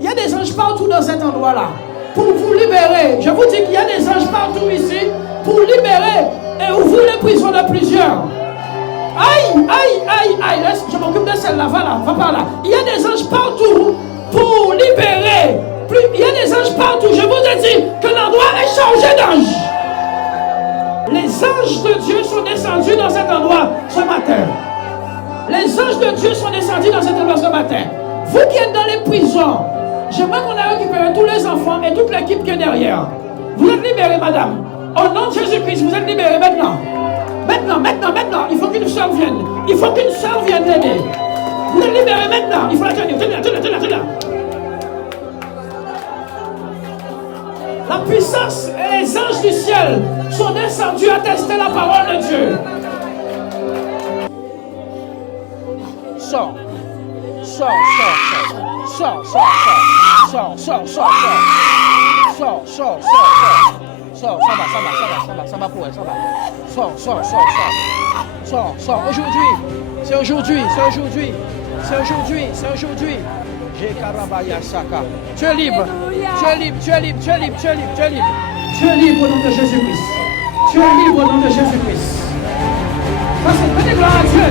il y a des anges partout dans cet endroit-là pour vous libérer. Je vous dis qu'il y a des anges partout ici pour libérer et ouvrir les prisons de plusieurs. Aïe, aïe, aïe, aïe. Laisse, je m'occupe de celle-là, va par là. Il y a des anges partout pour libérer. Il y a des anges partout. Je vous ai dit que l'endroit est changé d'ange. Les anges de Dieu sont descendus dans cet endroit ce matin. Les anges de Dieu sont descendus dans cet endroit ce matin. Vous qui êtes dans les prisons, j'aimerais qu'on ait récupéré tous les enfants et toute l'équipe qui est derrière. Vous êtes libérés, madame. Au nom de Jésus-Christ, vous êtes libérés maintenant. Maintenant. Il faut qu'une soeur vienne. Il faut qu'une soeur vienne l'aider. Vous êtes libérés maintenant. Il faut la tenir. Tenez-la. La puissance et les anges du ciel sont descendus à tester la parole de Dieu. Sors. Ça va pour elle, ça va. Sors. Aujourd'hui. J'ai Karabaya Saka. Tu es libre au nom de Jésus-Christ. Ça c'est une gloire à Dieu.